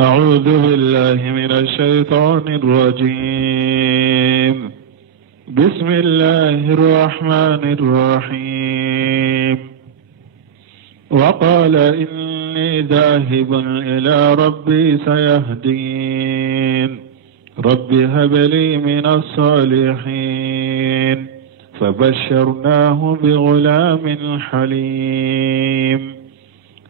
أعوذ بالله من الشيطان الرجيم. بسم الله الرحمن الرحيم. وقال إني ذاهب إلى ربي سيهدين رب هب لي من الصالحين فبشرناه بغلام حليم.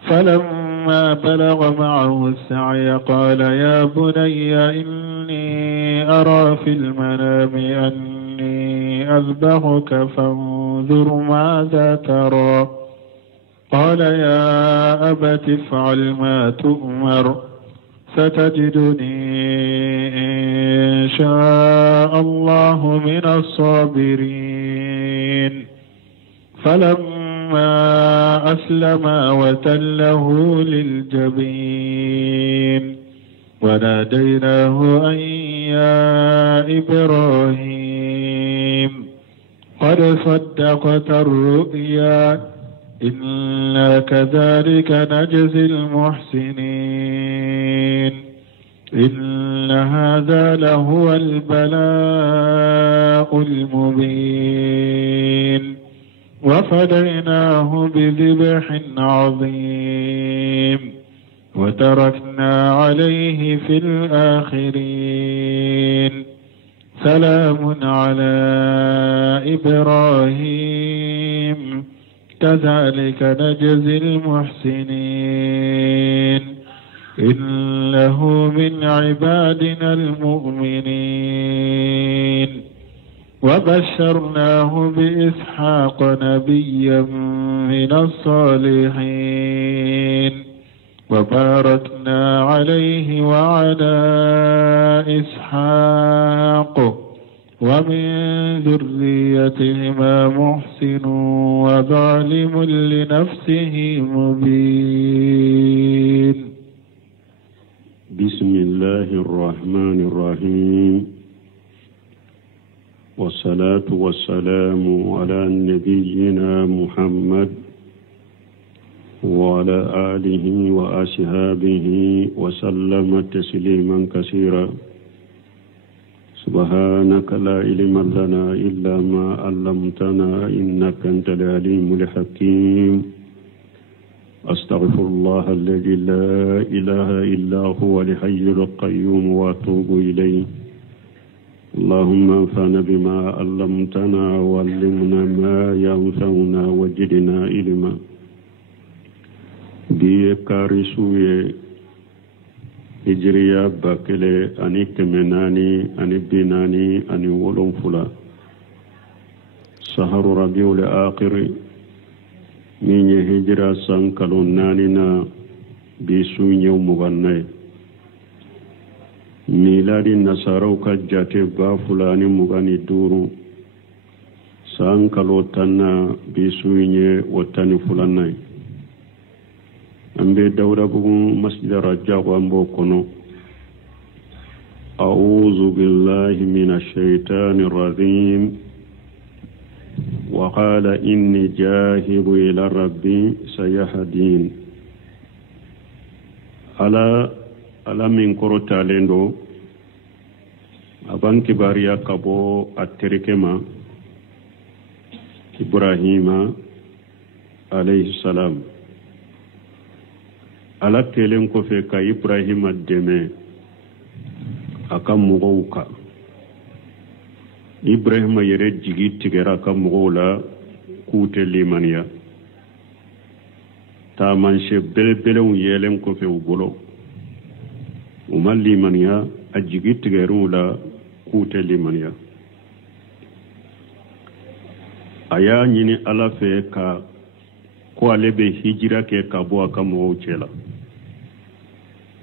فلما بلغ معه السعي قال يا بني إني أرى في المنام أني أذبحك فانظر ماذا ترى. قال يا أبت افعل ما تؤمر ستجدني إن شاء الله من الصابرين. فلما أسلما وتله للجبين وناديناه أن يا إبراهيم قد صدقت الرؤيا إنا كذلك نجزي المحسنين إن هذا لهو البلاء المبين. وفديناه بذبح عظيم وتركنا عليه في الآخرين. سلام على إبراهيم كذلك نجزي المحسنين إنه من عبادنا المؤمنين. وبشرناه بإسحاق نبيا من الصالحين وباركنا عليه وعلى إسحاق ومن ذريتهما محسن وظالم لنفسه مبين. بسم الله الرحمن الرحيم والصلاة والسلام على نبينا محمد وعلى آله وأصحابه وسلم تسليما كثيرا. سبحانك لا علم لنا إلا ما علمتنا إنك أنت العليم الحكيم. أستغفر الله الذي لا إله إلا هو الحي القيوم وأتوب إليه. اللهم انفعنا بما علمتنا وعلمنا ما ينفعنا وزدنا علما. بكارثوية هجرية باكلة أني كمناني أني بناني أني ولون فلا سهر ربيع الآخر من هجرة سانكالون نانينا بسوين يوم مغنى ميلادي نصارو كجاتي بافلاني مغني دورو سانكالو تنا بسوين وطاني فلاني أمبي دورا بغم مسجد رجاق وامبو كنو. أعوذ بالله من الشيطان الرجيم. وقال إني جاهب إلى ربي سيهدين. على من كروتا لندو أبان كباريا كبو التركما إبراهيم عليه السلام. ala kelen kofe ka Ibrahima deme aka mɔgɔw ka Ibrahima yɛrɛ jigi tigɛra ka mɔgɔw la k'u tɛ limaniya. taamanse belebelew yɛlɛn kɔfɛ u bolo u ma limaniya a jigi tigɛr'u la k'u tɛ limaniya. a y'a ɲini ala fɛ ka ko ale bɛ hijira kɛ ka bɔ a ka mɔgɔw cɛ la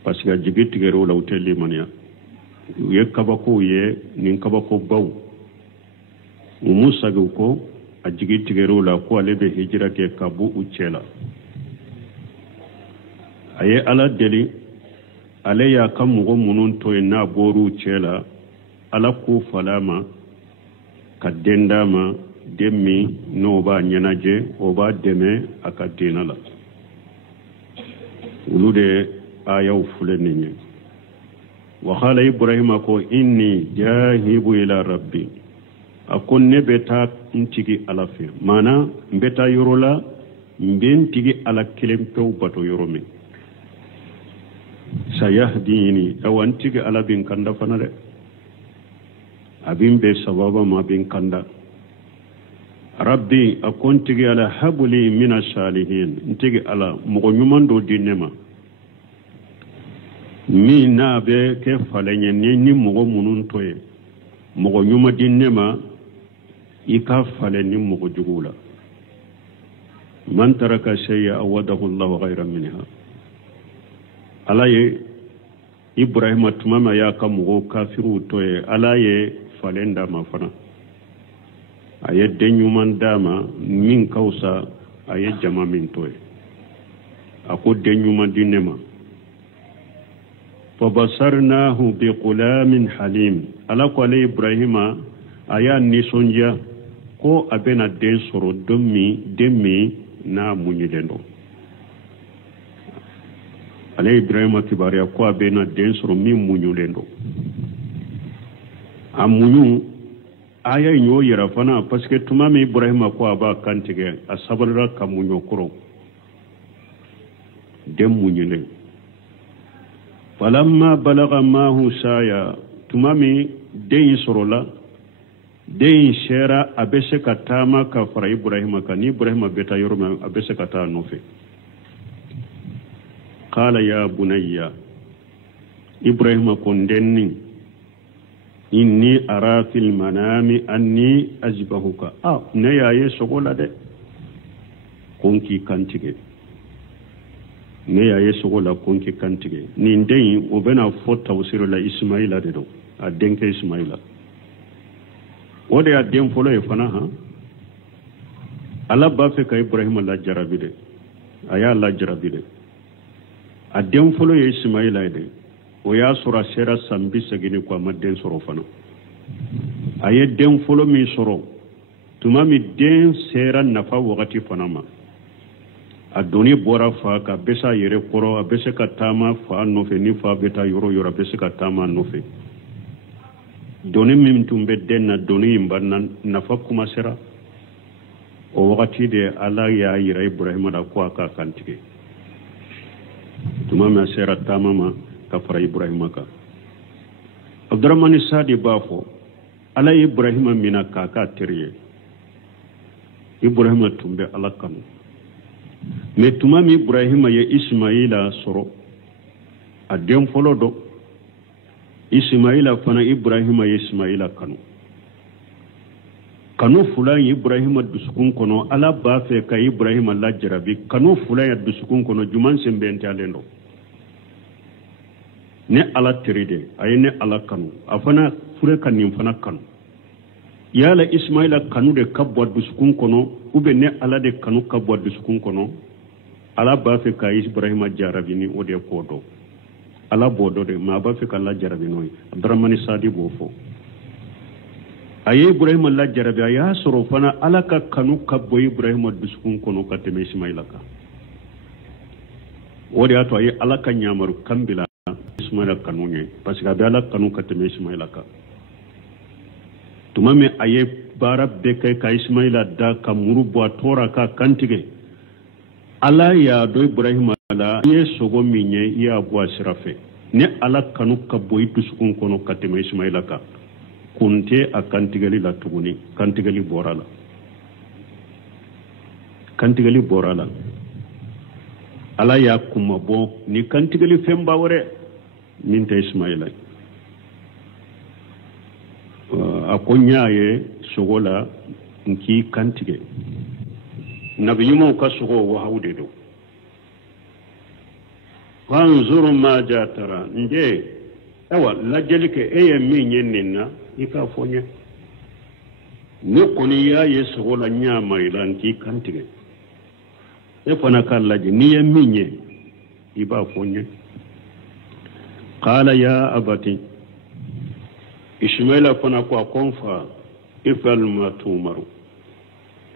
parce que a jigi tigɛr'u la u tɛ limaniya. u ye kabakow ye nin kabakobaw u m'u sagi u kɔ a jigi tigɛr'u la ko ale bɛ hijira kɛ ka bɔ u cɛ la. a ye ala deli ale y'a ka mɔgɔ minnu to yen n'a bɔr'u cɛ la ala k'u fal'a ma ka den d'a ma den min n'o b'a ɲɛnajɛ o b'a dɛmɛ a ka denna la. olu de ayaw filɛ nin ye. وقال إبراهيم أكو إني جاهب إلى ربي أكون نبتا نتيجي على في مانا نبتا يرولا نبنتيجي على كلمة توبة يرومي سيهديني أو أنتيجي على بين كندا فنالي أبين بسبابا ما بين كندا ربي أكون تيجي على حبلي من الصالحين نتيجي على مغنيمان دو دينما mi na be ke falenye ni mogo munun toye mogo nyuma dinnema ika fale ni mogo jugula man taraka shay'a awadahu Allah ghayran minha alaye Ibrahim tumama ya ka mogo kafiru toye alaye falenda mafana aye denyuman dama min kausa aye jama min toye ako denyuma dinnema فبصرناه بغلام حليم على قول إبراهيم أيا نيسونجا كو أبنا دين سورو دمي نا مونيدندو على إبراهيم كباريا كو أبنا دين سورو مي مونيدندو أمونيو أيا نيو يرافانا باسكو تمامي إبراهيم كو أبا كانتيجي أصبرا كمونيو كرو دم مونيدندو فلما بلغ معه سايا تمامي دين سرولا دين شيرا أبسك تاما كفر إبراهيم كان إبراهيم بيتا يرمى أبسك تا نوفي قال يا بني إبراهيم كندني إني أرى في المنام أني أجبهك نيا يسوغولا دي كونكي كانتيجي ne ya yeso la konki kantige ni ndey o bena fota usiro la Ismaila de do a denke Ismaila o de a den folo e fana ha ala ba fe ka Ibrahim la jarabide aya la jarabide a den folo e Ismaila de o ya sura sera sambi sagini ko ma den soro fana aye den folo mi soro tuma mi den sera nafa wakati fana ma adoni bora fa ka besa yere koro abese ka tama fa no fe ni fa beta yoro yoro abese ka tama no fe doni mim tumbe denna doni imbanna nafa kuma sera o wakati de ala ya yira Ibrahim da ko ka kantike tuma ma sera tama ma ka fara Ibrahim ka Abdurrahman Sadi bafo ala Ibrahim mina ka ka teriye Ibrahim tumbe ala kanu mais tuma mi Ibrahima ye Ismaila soro a den folo do Ismaila fana Ibrahima ye Ismaila kanu fulan Ibrahima dusukun kono ala ba fe ka Ibrahima la jarabi kanu fulan dusukun kono juman sembente alendo ne ala teride ayne ala kanu afana fure kanin fana kanu yala Ismaila kanu de kabwa dusukun kono ube ne ala de kanu kabwa dusukun kono ala ba fe ka Ibrahima jarabi ni ode kodo ala bodo de ma ba fe ka la jarabi noy Abdurrahman Sadi bofo aye Ibrahima la jarabi aya soro fana ala ka kanu kabbo Ibrahima dusukun kono ka teme Ismaila ka ode ato aye ala ka nyamaru kambila Ismaila kanu nye parce que ala kanu ka teme Ismaila ka tumame aye barab de kay ka Ismaila da ka murubo atora ka kantige ala ya do Ibrahima la ye sogo minye ya bo asirafe ne ala kanu ka boy dusukun kono ka teme Ismaila ka kunte a kantigali la tuguni kantigali borala ala ya kuma bo ni kantigali femba wore minta Ismaila akonyaye sogola nki kantige nabiyumo ka sogo wa hawde do wanzuru ma jatara nje ewa lajelike eye minyenna ika fonye ne koni ya yeso la nyama ilan ki kantige e fana kallaji ni ya minye iba fonye qala ya abati Ismaila fana kwa konfa ifal ma tumaru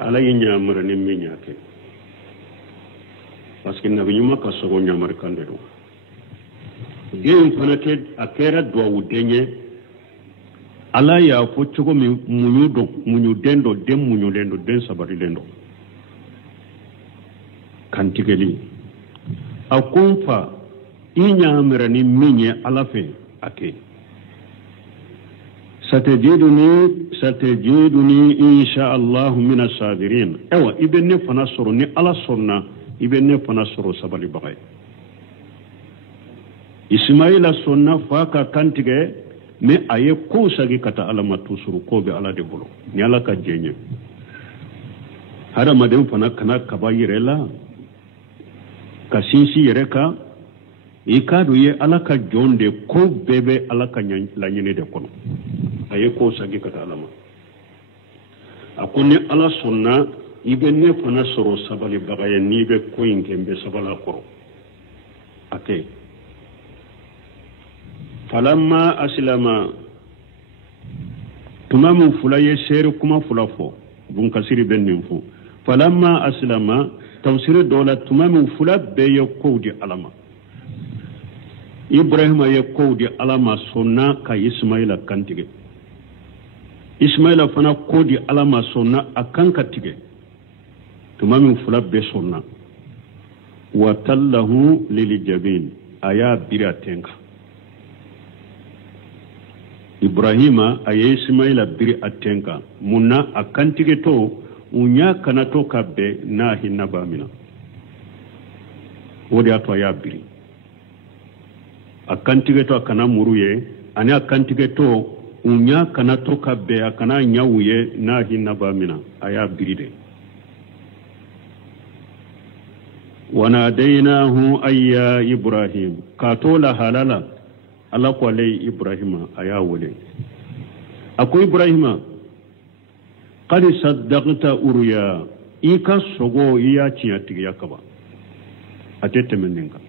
ala nyamara ni minyake parce que nabi nyuma ka sogo nyamar kande do den fana ke akera duwawu denye ala ya fo cogo min muɲu den do den muɲulen do den sabarilen do kantigeli a kun fa i ɲamira ni min ye ala fɛ a kɛ satajiduni insha allahu mina sabirin ewa i bɛ ne fana sɔrɔ ni ala sɔnna i bɛ ne fana sɔrɔ sabalibaga ye ismaila sɔnna fa ka kantigɛ mais a ye kow sagi ka taa ala ma tusuru ko bɛ ala de bolo ni ala ka jɛ ɲɛ hadamaden fana kana kaba yɛrɛ la ka sinsin yɛrɛ kan i k'a dɔn ye ala ka jɔn de ko bɛɛ bɛ ala ka laɲini de kɔnɔ a ye kow sagi ka taa ala ma a ko ni ala sɔnna i bɛ ne fana sɔrɔ sabalibaga ye n'i bɛ ko in kɛ n bɛ sabali a kɔrɔ a kɛ falamma asilama tuma min fula ye seeri kuma fula fɔ bunkasiri bɛ nin fɔ falamma asilama tafsiri dɔw la tuma min fula bɛɛ ye kow di ala ma ibrahima ye kow di ala ma sɔnna ka ismaila kantigɛ ismaila fana ko di ala ma sɔnna a kan ka tigɛ tuma min fula bɛɛ sɔnna wa tallahu lilijabin a y'a biri a ten kan ibrahima a ye ismaila biri a ten kan mun na a kantigɛtɔ u ɲa kanatɔ ka bɛn n'a hinɛ b'a min na o de y'a to a y'a biri a kantigɛtɔ a kana muru ye ani a kantigɛtɔ u ɲa kanatɔ ka bɛn a kana ɲa u ye n'a hinɛ b'a min na a y'a biri de wanadaynahu ayya ibrahim k'a to lahala la ala ko ale ibrahima a y'a wele a ko ibrahima qad saddaqta uruya i ka sogo i y'a tiɲɛtigiya kaban a tɛ tɛmɛ nin kan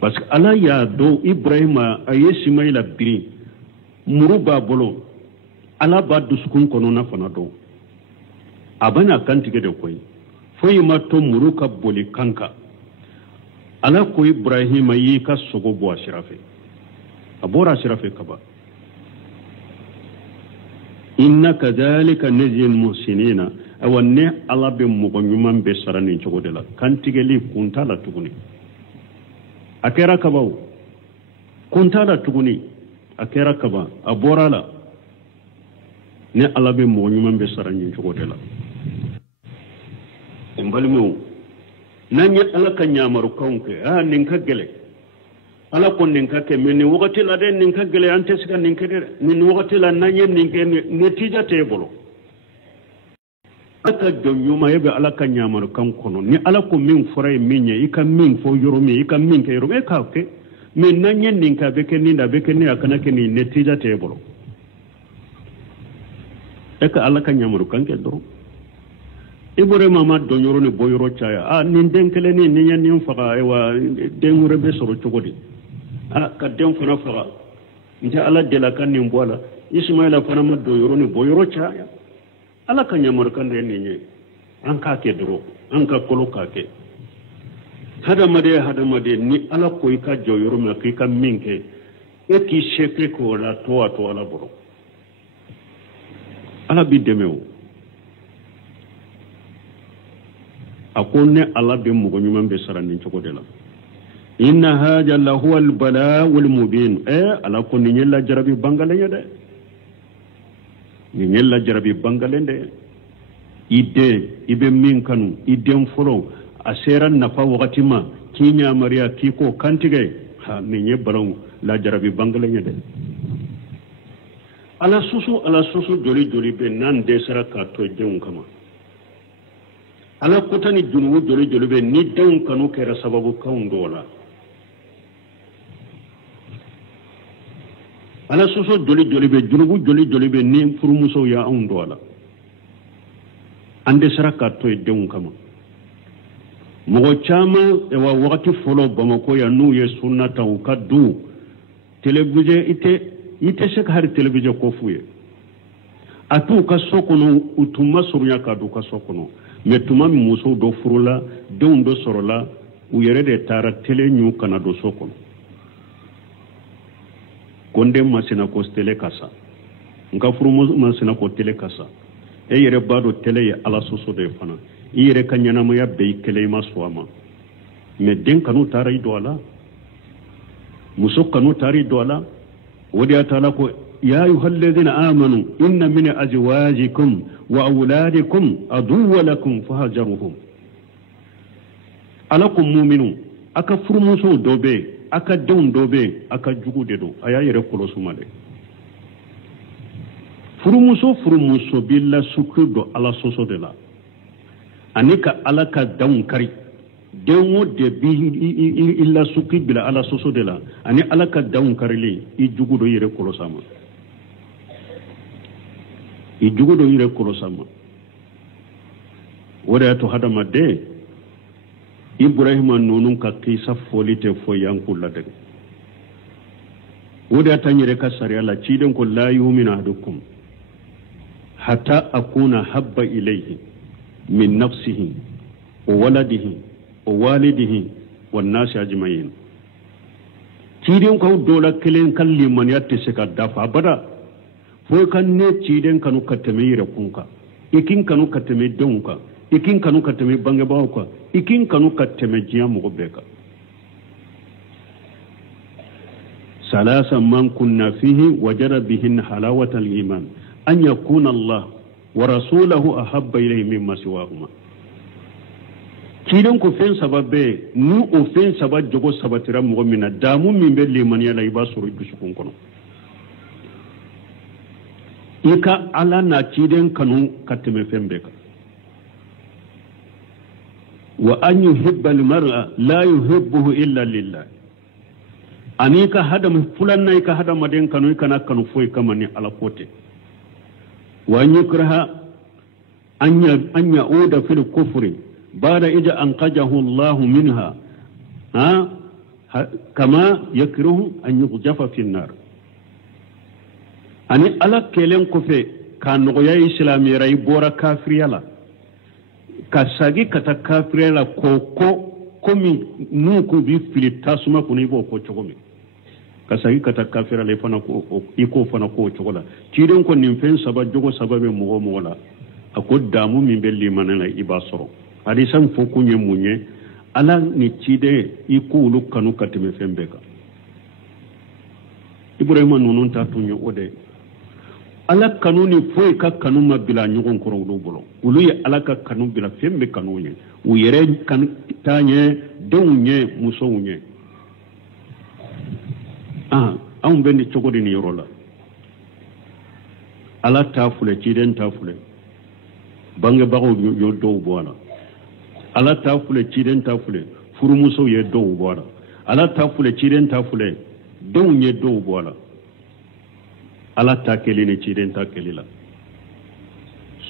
parce que ala y'a dɔn ibrahima a ye ismaila biri muru b'a bolo ala b'a dusukun kɔnɔna fana dɔn a bɛna kantigɛ de koyi foyi ma to muru ka boli kanka ala ko ibrahima y'i ka sogo bɔ a sira fɛ a bɔra a sira fɛ kaban inna kadhalika najzi almuhsinina awa ne ala bɛ mɔgɔ ɲuman bɛ sara nin cogo de la kantigɛli kun t'a la tuguni a kɛra kaban kun t'a la tuguni a kɛra kaban a bɔra la ne ala bɛ mɔgɔ ɲuman bɛ sara nin cogo de la n balimaw n'an ye ala ka ɲamarukanw kɛ nin ka gɛlɛ ala ko nin ka kɛ mais nin wagati la dɛ nin ka gɛlɛ an tɛ se ka nin kɛ dɛ nin wagati la n'an ye nin kɛ netija t'e bolo ala ka jɔn ɲuman e bɛ ala ka ɲamarukan kɔnɔ ni ala ko min fɔra ye min ye i ka min fɔ yɔrɔ min i ka min kɛ yɔrɔ min e k'a kɛ mais n'an ye nin kɛ a bɛ kɛ nin da a bɛ kɛ nin a kana kɛ nin netija t'e bolo e ka ala ka ɲamarukan kɛ dɔrɔn ibrahima ma dɔn yɔrɔ ni bɔ yɔrɔ caya nin den kelen ni ye nin faga ayiwa den wɛrɛ bɛ sɔrɔ cogo di ka den fana faga n tɛ ala deli ka nin bɔ a la ismaila fana ma dɔn yɔrɔ ni bɔ yɔrɔ caya ala ka ɲamarukan de ye nin ye an k'a kɛ dɔrɔn an ka kolo k'a kɛ hadamaden ni ala ko i ka jɔ yɔrɔ min k'i ka min kɛ e k'i sɛfe k'o la to a to ala bolo ala b'i dɛmɛ o a ko ne ala bɛ mɔgɔ ɲuman bɛ sara nin cogo de la inna haja lahu albala wal mubin ala ko nin ye lajarabi bangalen ye dɛ nin ye lajarabi bangalen dɛ i den i bɛ min kanu i den fɔlɔ a sera nafa wagati ma k'i ɲamariya k'i ko kantigɛ nin ye balaw lajarabi bangalen ye dɛ ala susu joli joli bɛ n'an dɛsɛra k'a to denw kama ala kota ni junubu joli joli bɛ ni denw kanu kɛra sababu kanw dɔw la ala soso joli joli bɛ junubu joli joli bɛ ni furumusow ya anw dɔw la an dɛsɛra k'a to denw kama mɔgɔ caman wa wagati fɔlɔ Bamako yan n'u ye sunna ta u ka du télévision i tɛ se ka hari télévision ko f'u ye a t'u ka so kɔnɔ u tun ma surunya ka don u ka so kɔnɔ mais tuma min musow dɔ furula denw dɔ sɔrɔla u yɛrɛ de taara télé ɲu kana don so kɔnɔ konde masina ko tele kasa nka furu masina ko tele kasa e yere bado tele ya ala soso de fana yere kanyana mo ya be kele ma swama me den kanu tarai do ala muso kanu tari do ala wadi atala ko ya ayyuhalladhina amanu inna min azwajikum wa awladikum aduwwa lakum fahajaruhum alakum mu'minun aka furu muso dobe aka don dobe aka jugu de do aya yere kolo sumale furumuso billa sukru do ala soso de la anika ala ka daun kari denwo de bi illa sukri bila ala soso de la ani ala ka daun kari le I jugu do yere kolo sama wada to hadama de Ibrahima nonun ka kisa folite fo yankula de wada tanyere ka sariala ciden ko la yu'minu ahadukum hatta akuna habba ilayhi min nafsihi wa waladihi wa walidihi wan nasi ajma'in ciden ko dola kelen kalli man yatte se ka dafa bada fo kan ne ciden kanu katame yire kunka ikin kanu katame donka ikin kanu katame bange bawka ikin kanu katame jiya mo beka salasa man kunna fihi wajara bihin halawata al-iman an yakuna Allah wa rasuluhu ahabba ilayhi mimma siwahuma kidan ko fen sababe nu o fen sabab jogo sabatira mo mina damu min be limaniya la iba suru dusukun kono ika ala na kidan kanu katame fembe ka wa an yuhibba al-mar'a la yuhibbuhu illa lillah anika hadam fulan nay ka hadam den kanu kana kanu foy kamani ala kote wa an yukraha an yauda fil kufri ba'da ija anqajahu Allah minha kama yakruhu an yughjafa fi an-nar ani ala kelen ko fe kan no ya islami ray bora kafriyala kasagi kata kafriyala ko komi nuku bi fili tasuma kuni bo ko chogomi kasagi kata kafira le fana ko iko fana ko chogola tidon ko nim fen saba jogo sababe mo wala ako damu min belli manala ibasoro adi san fokunye munye ala ni tide iko lu kanu katime fembeka Ibrahima nunun ta tunyo ode ala kanuni foy ka kanu mabila nyugon koro lu bolo ulu ya ala ka kanu bila fembe kanunye u yere kan tanye donye musonye an bendi chogodi ni yorola ala tafule ciden tafule bange bago yo do boala ala tafule ciden tafule furu muso ye do boala ala tafule ciden tafule donye do boala ala takeli ni ciden takelila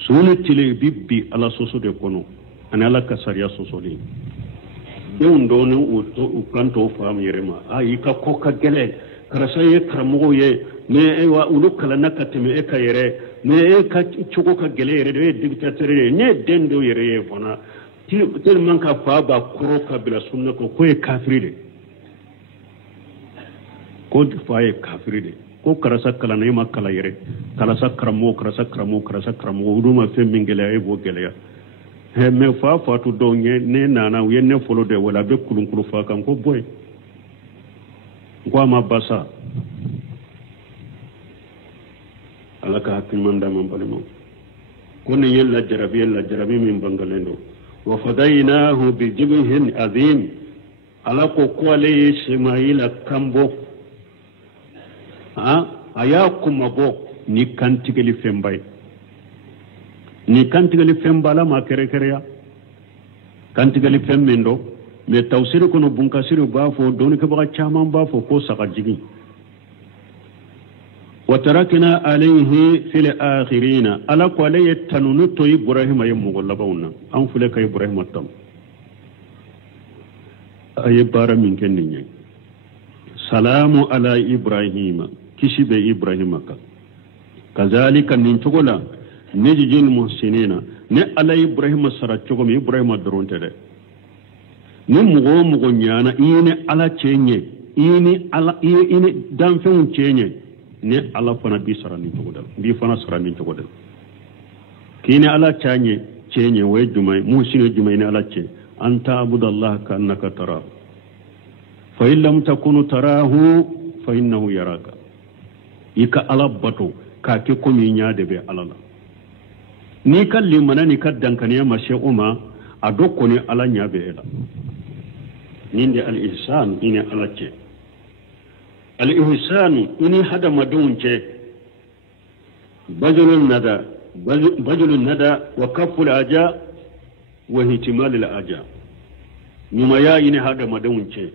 sunu tile bibbi ala soso de kono ana ala kasaria sosoli don don u kanto fam yerema ika koka gele karasa ye karamo ye ne wa ulu kala nakateme e ka yere ne e ka chugo ka gele yere de dictateur ne dendo yere ye fona til man ka fa ba kuro ka bila sunna ko e kafiride ko fa e kafiride ko karasa kala ne makala yere karasa karamo uduma femmingele e bo gele ya he me fa tu donye ne nana ye ne folo de wala be kulunkulu fa kan ko boy ko ma basa alaka hakimanda man balimo ko ne yella jarabi min bangalendo wa fadainahu bi jibhin azim alako ko le ismaila kambo ayakum abo ni kantigeli fembay ni kantigali fembala ma kere ya kantigali femmendo me tawsir ko no bunkasiru bafo doni ke baka chaman bafo ko saka jigi wa tarakna alayhi fil akhirin ala ko lay tanunu to ibrahim ay mugolla bawna an fule kay ibrahim tam ay bara min kenni salamu ala ibrahim kishibe ibrahim ka kazalika nin tugola nejijin muhsinina ne ala ibrahima sara chogo mi ibrahima doronte de ne mugo nyana ine ala chenye ini ala ini dan fen cenye ne ala fana bi sarani jogodal bi fana sarani jogodal kini ala cenye way jumay musino jumay ne ala ce anta abudallah ka annaka tara fa in lam takunu tarahu fa innahu yaraka ika ala bato ka ke komi nyaade be ala la ni kalli manani kaddankaniya mashe uma a dokko ne ala nyabe ela ninde al ihsan ine ala ce al ihsan ini hada madunce bajulun nada wa kaful aja wa ihtimal al aja numa ya ine hada madunce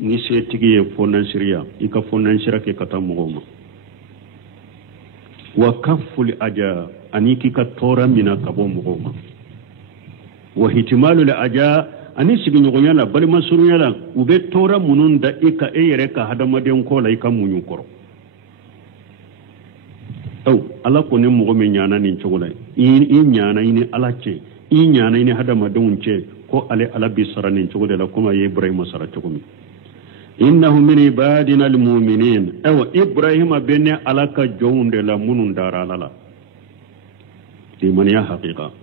ni se tigiye fonan siriya ika fonan shirake kata mugoma wa kaful aja aniki ka tora mina kabo mugoma wa ihtimal al aja ani sigi nyogonyala bali masurunyala ube tora munun da ika eyere ka hadamaden ko la ika munyu koro ala ko ne mugo me nyana nin chogola i nyana ini ala ce i nyana ini hadamaden ce ko ale ala bi saranin chogola la kuma ye ibrahim sara chogomi innahu min ibadina almu'minin ibrahim benne ala ka jonde la munun darala la dimaniya haqiqa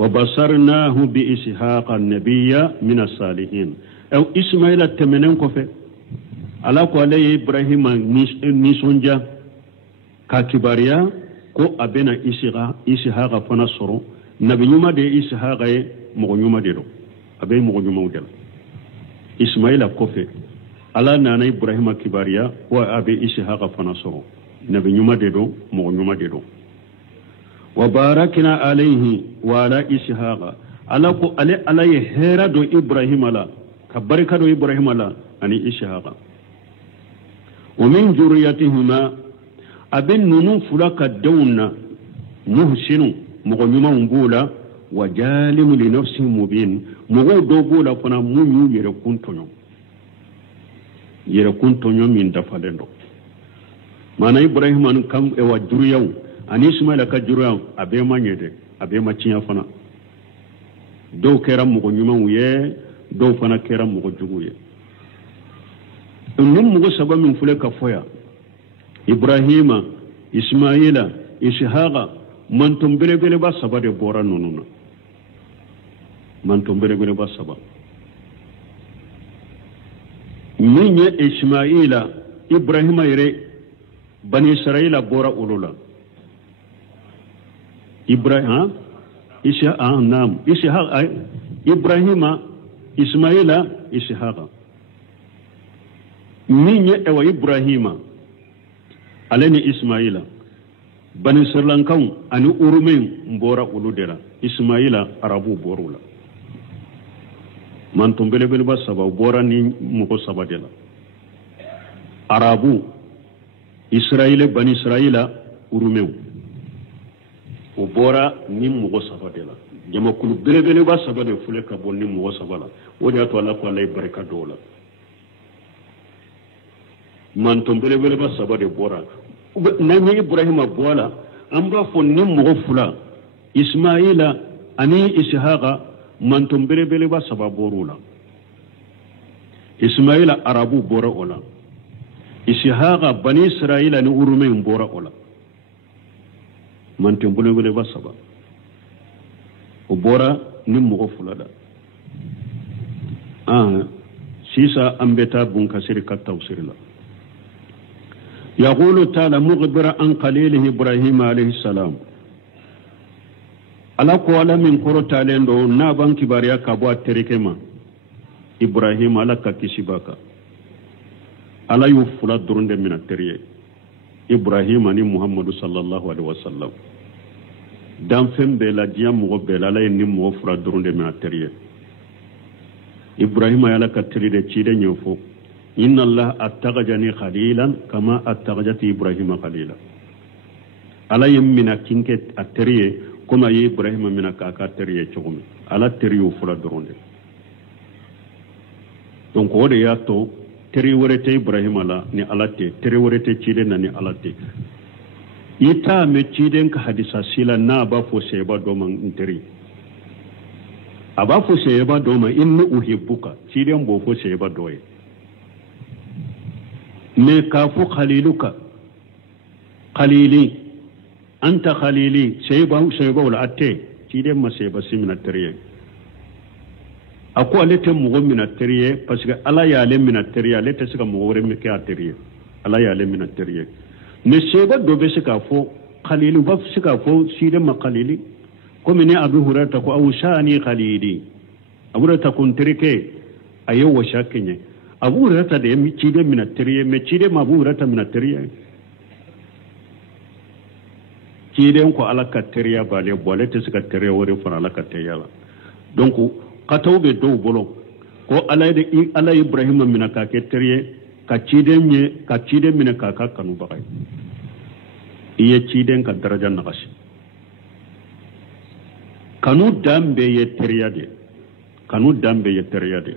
وبصرناه بإسحاق النبي من الصالحين أو إسماعيل التمنين كفه على قول إبراهيم نيسونجا كاكباريا كو أبنا إسحاق فنصرو نبي يوم دي إسحاق مغنيوم ديرو أبي مغنيوم ديرو إسماعيل كفه على نانا إبراهيم كباريا وأبي إسحاق فنصرو نبي يوم ديرو مغنيوم ديرو وباركنا عليه وعلى إسحاق على يهرا دو إبراهيم لا كبركة دو إبراهيم لا أني إسحاق ومن ذريتهما أبن ننو فلك الدون محسن مغنيما مبولا وجالم لنفسه مبين مغو دو بولا فنا منيو يركون تنيو من دفالندو مانا إبراهيم أن كم إوا ذريو ani ismaila ka jura abe manyede abe macinya fana do kera mugo nyuma uye do fana kera mugo juguye num mugo saba min fule ka foya ibrahima ismaila ishaqa man tumbere bele ba saba de bora nonuna man tumbere bele ba saba minye ismaila ibrahima ire bani israila bora ulula إبراهيم إسحاق نعم إسحاق إبراهيم إسماعيل إسحاق مين يأوى إبراهيم علينا إسماعيل بني سرلانكم أني أرمين مبورا أولودلا إسماعيل أرابو بورولا من تنبلي بلبا سبا بورا ني مكو سبا دلا أرابو إسرائيل بني إسرائيل أرمين o bora ni mugo sabade la jama kulu bele ba sabade fule ka bon ni mugo sabala o ja to Allah ko lay baraka dola man to bele ba sabade bora na ni ibrahima bola amba fo ni mugo fula ismaila ani ishaqa man to bele ba sababorula ismaila arabu bora ola ishaqa bani israila ni urume bora ola man tembule ba saba o bora ni mugo fulada sisa ambeta bun kasiri ka tawsirla yaqulu ta'ala mughbira an qalilihi ibrahim alayhi salam ala ko ala min koro talendo na ban kibariya ka bo aterikema ibrahim ala ka kisibaka ala yu fula durunde min ateriye ibrahim ani muhammadu sallallahu alaihi wasallam dan fembe la diya mugo bela la ni mugo fura durunde min ateriye ibrahim ala ka teride cide nyofo inna allah attaqajani khalilan kama attaqajati ibrahim khalila ala yimina kinke ateriye kuma yi ibrahim mina ka teriye chogumi ala teriyo fura durunde donc o de yato teri worete ibrahim ala ni alate teri worete cide na ni alate ita me ciden ka hadisa sila na ba fo seba do man interi aba fo seba do man inni uhibbuka ciden bo fo seba doye me kafu khaliluka khalili anta khalili shayba wala atte cide ma shayba simina teriye ako alete mugo mina teriye parce que ala ya ale mina teriye alete sika mugo re me ka teriye ala ya ale mina teriye me shayba do be sika fo khalilu ba sika fo cide ma khalili comme ne abu hurata ko awshani khalili abu hurata kun terike ayo wa shakenye abu hurata de mi cide mina teriye me cide ma abu hurata mina teriye ciden ko ala ka teriya bale bole te sika teriya wori fara ala ka teriya la donc kataw be do bolo ko ala ibrahima mina ka ke teriye ka ciden mina ka kanu bagay iye ciden ka daraja nagashi kanu dambe ye teriya de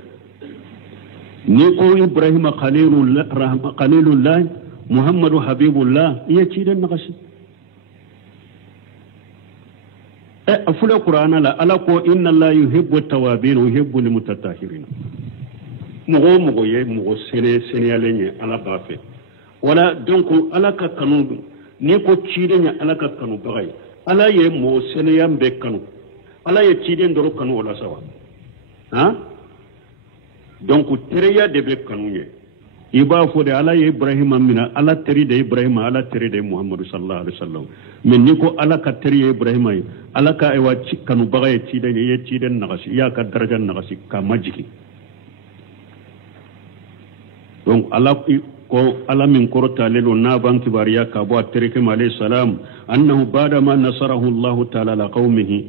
ni ko ibrahima khalilullah muhammadu habibullah iye ciden nagashi afula qur'ana la ala ko inna allaha yuhibbu at-tawabin wa yuhibbu al-mutatahhirin mugo ye mugo sene alenye ala bafe wala donc ala ka kanu ni ko cide ala ka kanu bagay ala ye mo sene yambe kanu ala ye cide ndoro kanu wala sawa ha donc tereya de be kanu ye iba fo de ala ye ibrahima mina ala teri de ibrahima ala teri de muhammadu sallallahu alaihi wasallam men ni ko ala ka teri ibrahima ala ka e wa kanu bagay ci de ye ci den nagasi ya ka daraja nagasi ka majiki donc ala ko ala min korota lelo na ban kibariya ka bo teri ke alayhi salam annahu bada ma nasarahu allah ta'ala la qaumihi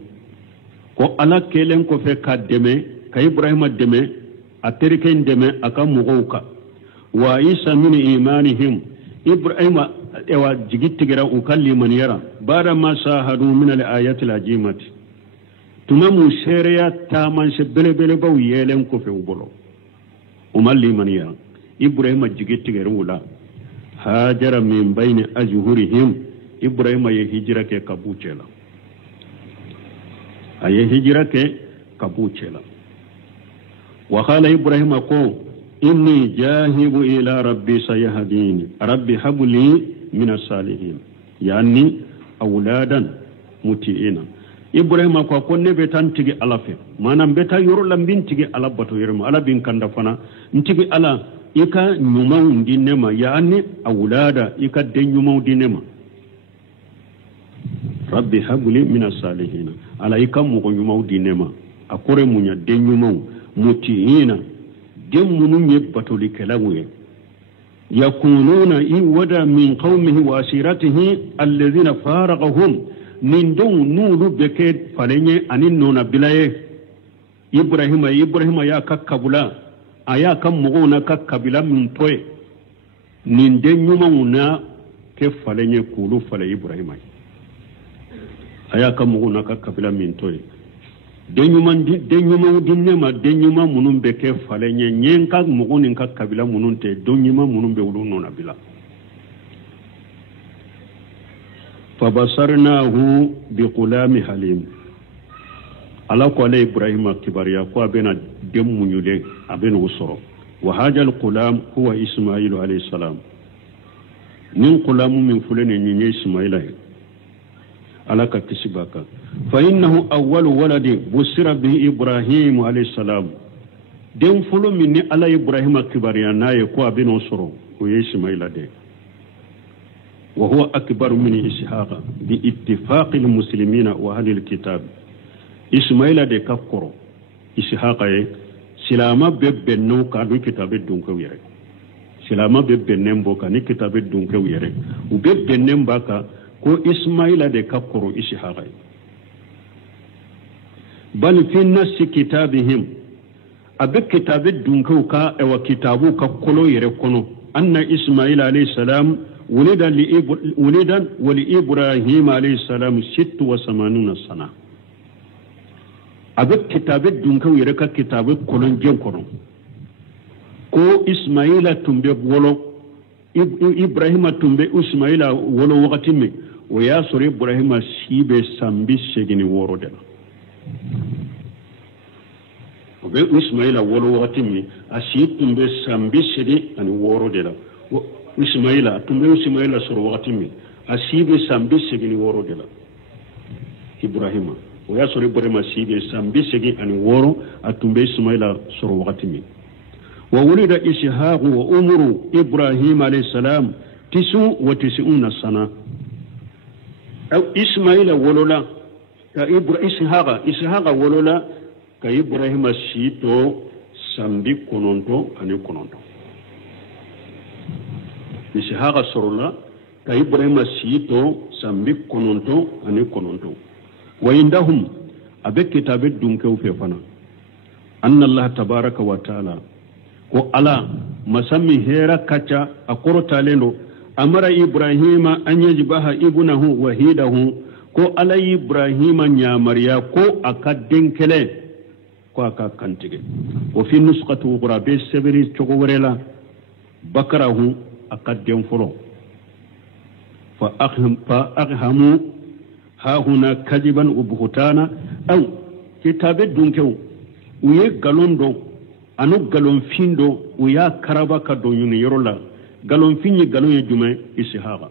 ko ala kelen ko fe ka deme ka ibrahima deme a teri ke deme aka mugauka wa isa min imanihim ibrahima ewa jigittigira ukalli man yara bara ma sahadu min al ayati al ajimati tumamu shereya taman se bele baw yelen ko fe ubolo umalli man yara ibrahima jigittigira wala hajara min bayni ajhurihim ibrahima ye hijra ke kabuchela aye hijra ke kabuchela wa qala ibrahima ko inni jahibu ila rabbi sayahdini rabbi habli min as-salihin yani awladan mutiina ibrahima ko ne be tan tigi alafe manam be ta yoro lambin tigi alabato yerma ala bin kanda fana ntigi ala ika nyumaw dinema yani awlada ika de nyumaw dinema rabbi habli min as-salihin ala ika mu ko nyumaw dinema akore munya de nyumaw mutiina جمّن يبتو لكلاوه يكونون إيودا من قومه وأسيرته الذين فارغهم من دون نور بكيد فلني أنينون بلايه إبراهيم يا ككبلا أيا كم مغونا ككبلا من توي من دين يومنا كيف فلني كولو فلي إبراهيم أيا كم مغونا ككبلا من توي denyuman dinnema denyuma munun be ke falenye nyenka mugunin ka kabila munun te donyuma munun be wulu nona bila fabasarnahu biqulami halim ala ko ale ibrahima kibariya ko abena demmunyule abena usoro wa haja alqulam huwa ismailu alayhi salam nin qulamu min fulani ni ismaila ala ka kisibaka fa innahu awwalu waladi busira bi ibrahim alayhi salam den fulo min ni ala ibrahima kibariya naye ko abena usoro ko ismaila de wa huwa akbar min ishaqa bi ittifaq almuslimin wa ahli alkitab ismaila de kakkoro ishaqa ye silama bebbenno ka do kitabe dunko yere silama bebbennen boka ni kitabe dunko yere u bebbennen baka ko ismaila de kakkoro ishaqa bal fi nas kitabihim abe kitabe dunko ka e wa kitabu ka kolo yere kono anna ismaila alayhi salam ولد ولإبراهيم عليه السلام 86 سنة أبك كتاب الدنكو يركا كتاب كولون جنكورون كو إسماعيل تنبي ولو إبراهيم تنبي إسماعيل ولو وقتمي وياسر إبراهيم سيبه سامبي سجني ورودنا وبي إسماعيل ولو وقتمي أسيب تنبي سامبي سجني ورودنا ismaila tumbe ismaila soro wakati mi asibe sambi segini woro de la ibrahima o ya soro ibrahima asibe sambi segi ani woro atumbe ismaila soro wakati mi wa wulida ishaq wa umru ibrahim alayhi salam 99 sana أو إسماعيل ولولا إسحاق ولولا كإبراهيم الشيتو سامبي كونونتو أني كونونتو إسحاق سرولا كإبراهيم الشيتو سامبي كونونتو أني كونونتو وعندهم أبي كتاب الدنكو في فنا أن الله تبارك وتعالى وعلى مسمي هيرا كتا أقول تالينو amara ibrahima an yajbaha ibnahu wahidahu ko ala ibrahima nyamariya ko akadden kele ko aka kantige wa fi nusqatu qurabi sabri chogowerela bakarahu akadden folo fa akhhamu ha huna kadiban wa buhtana aw kitabe dunkew uye galondo anu galon findo uya karaba ka do yuni yorola galon finyi galon ye jume ishaqa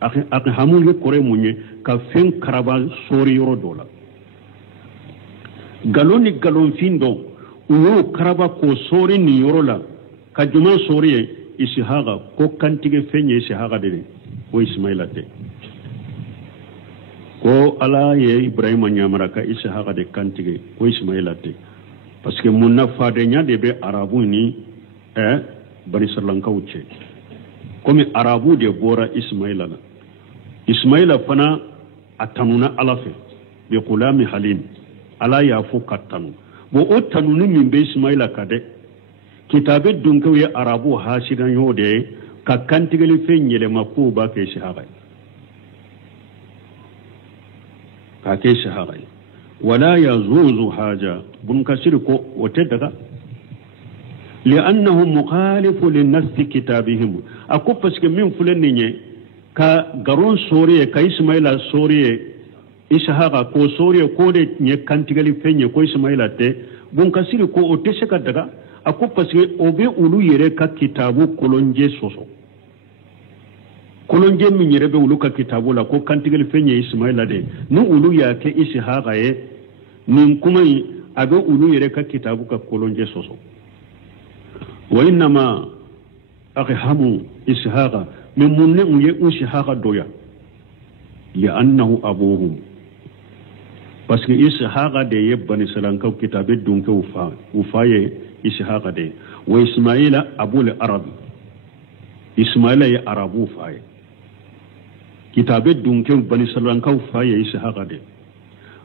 akhi hamu ye kore munye ka fen karaba sori yoro dola galoni galon findo uyo karaba ko sori ni yoro la ka juma sori ye ishaqa ko kantige fenye ishaqa de o ismaila de ko ala ye ibrahima nyamara ka ishaqa de kantige ko ismaila de parce que munna fade nya de be arabu ni bani sarlanka wuce comme arabu de bora ismaila la ismaila fana atanuna alafe bi qulami halim ala ya fu katanu bo o tanuni min be ismaila kade kitabe dunke ye arabu hasidan yode ka kantigeli fe nyele makuba ke shahaba ka ke shahaba wala yazuzu haja bun kasir ko wote daga لأنه مخالف للنص كتابهم أكو بسك من فلنية كغرون سوريا كإسماعيل سوريا إسحاق كو سوريا كودة نيكانتيغالي فينيا كو إسماعيل تي بونكاسيري كو أوتشكا دغا أكو بسك أوبي أولو يري كتابو كولونجي سوسو كولونجي من يري أولو كتابو لا كو كانتيغالي فينيا إسماعيل دي نو أولو ياكي إسحاق نينكومي أبي أولو يري كتابو كولونجي سوسو وإنما أخهموا إسحاق من منع إسحاق دويا لأنه أبوهم بس إسحاق دي يبني سلانكو كتاب الدنك وفاية إسحاق دي وإسماعيل أبو العرب إسماعيل يا عربو فاية كتاب الدنك بني سلانكو فاية إسحاق دي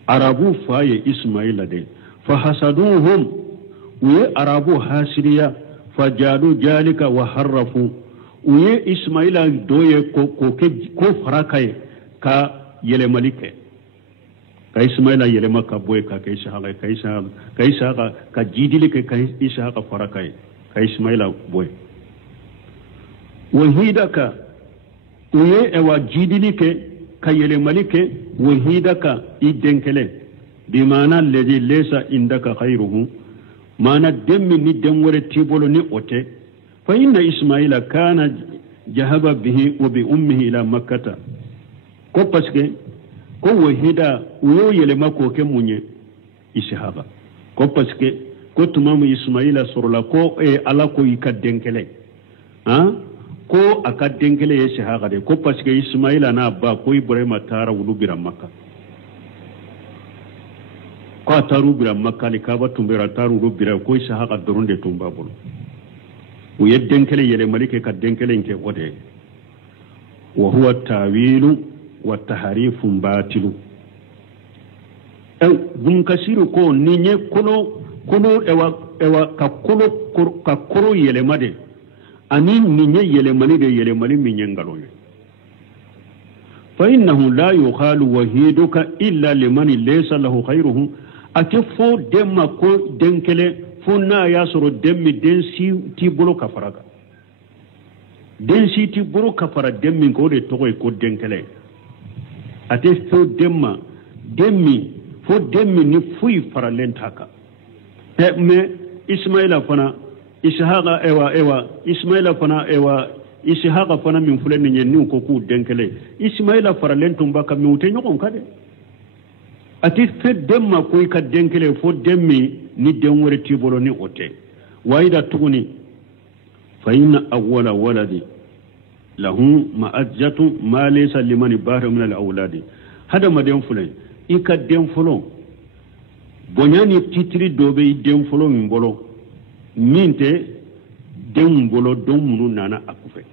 عربو فاية إسماعيل دي فحسدوهم وعربو حاسريا فجادوا ذلك وحرفوا ويه اسماعيل دويه كو فراكاي كا يلي ملكه كا اسماعيل يلي مكا بوي كا كايسا كا جيدلك كا اسحاق فراكاي كا اسماعيل بوي وهيدك ويه اوا جيدلك كا يلي ملكه وهيدك يدنكله بمعنى الذي ليس عندك خيره mana demmi ni demwore tibolo ni ote fa inna ismaila kana jahaba bihi wa bi ummihi ila makkata ko paske ko wahida uyo yele mako ke munye ishaba ko paske ko tumamu ismaila sorola ko ala ko ikadenkele ko akadenkele ishaba de ko paske ismaila na ba ko ibrahima tara wulu bira makka ko taru bira makka li kaba tumbera taru bira ko ishaq adrunde tumba bolo o yedden kele yele malike ka denkele nke ode wa huwa tawilu wa tahrifun batilu bun kasiru ko ninye kono ewa ka koro yele made ani ninye yele mali minyangalo fa innahu la yukhalu wahiduka illa liman laysa lahu khayruhu ake fo demma ko denkele fo na ya soro demmi densi ti bolo kafaraga densi ti bolo kafara demmi ko de togo ko denkele ate fo demma demmi fo demmi ni fuyi fara lentaka me ismaila fana ishaqa ewa ismaila fana ewa ishaqa fana min fulen ni nyen ko ku denkele ismaila faralen tumba ka mi wute nyokon kade ati fe demma ko ka denkele fo demmi ni den wore tibolo ni ote waida tuguni fa inna awwala waladi lahu ma'ajjatu ma laysa liman bahra min al-awladi hada maden fulen ika den fulo bonyani titri dobe den fulo min bolo minte den bolo don munu nana akufe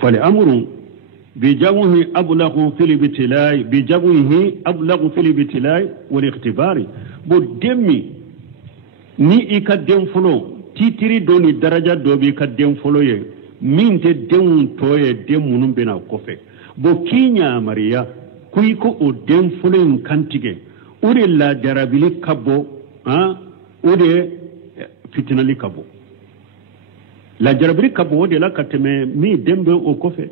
fali amru بجوه أبلغ في الابتلاء بجوه أبلغ في الابتلاء والاختبار بدمي ni ikadem folo titiri doni daraja dobi ikadem folo ye minte dem toye dem munum bena kofe bo kinya maria kuiko o dem folo in kantige ure la jarabili kabo ure fitinali kabo la jarabili kabo de la kateme mi dembe o kofe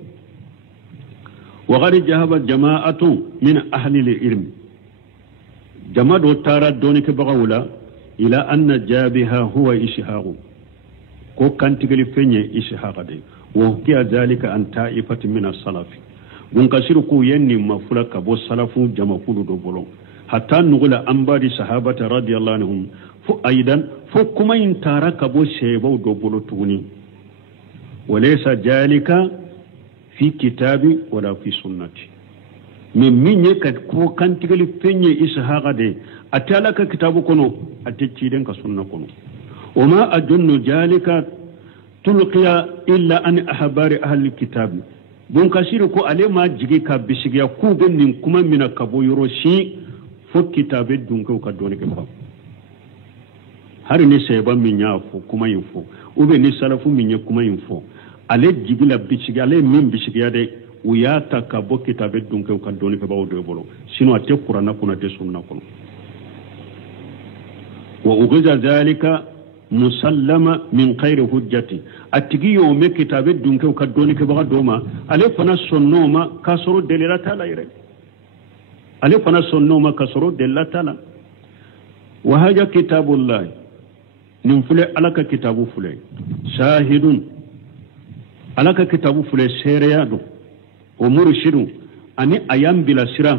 وغير جهب جماعة من أهل العلم جماعة تارا دونك بغولا إلى أن جابها هو إشهاق كو كان تقلي فيني إشهاق دي وحكي ذلك أن طائفة من السلف ونكسر كو يني مفلك بو السلف جمع كل دبولو حتى نقول أنبار صحابة رضي الله عنهم فو أيضا فو كما ينتارا كبو سيبو دبولو توني وليس ذلك في كتابي ولا في سنتي من يكاد كو كان تغلي فني إسحاق دي أتالك كتابو كنو أتجيدن كسنة كنو وما أجن ذلك تلقي إلا أن أحبار أهل الكتاب بون كسير كو علي ما جيغي كبسيغيا كو بن كما من كبو يروشي فو كتاب دونكو كدونك بخا hari ni seba minya fo kuma yinfo ube ni salafu minya kuma yinfo ale jigila bisigi ale min bisigi ya de uyata ka bo kitabe dunke ka doni ke bawo de bolo sino ate qur'ana kuna te sunna kono wa ughza zalika musallama min khairi hujjati atigi yo me kitabe dunke ka doni ke bawo doma ale fana sonnoma kasoro delira tala ire ale fana sonnoma kasoro delila tala wa haja kitabullah nin fule alaka kitabu fule shahidun alaka kitabu fule sereyado o murshidu ani ayam bila sira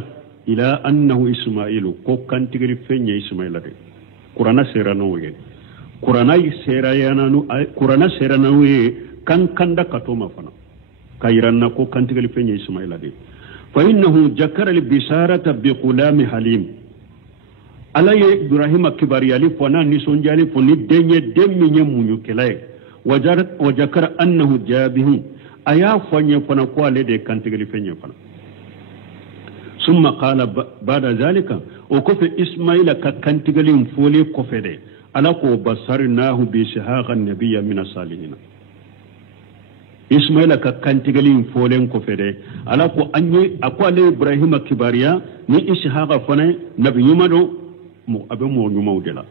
ila annahu ismailu ko kantigiri fenye ismaila de qur'ana serano ye qur'ana serano ye kan kanda katoma fana kayranna ko kantigiri fenye ismaila de fa innahu jakara al bisharata bi qulam halim alaye ibrahim kibari ali fona ni sonjali foni denye demminye munyu kelaye wajakara annahu jabihu aya fanya fana kwa lede kantigeli fenye fana summa qala ba'da zalika o kofe ismaila ka kantigeli mfole kofede ala ko basarnahu bi shahaqa nabiyya min as-salihin ismaila ka kantigeli mfole kofede ala ko anye akwa le ibrahim kibariya ni ishaqa fana nabiyumado mu abe mo nyumawdela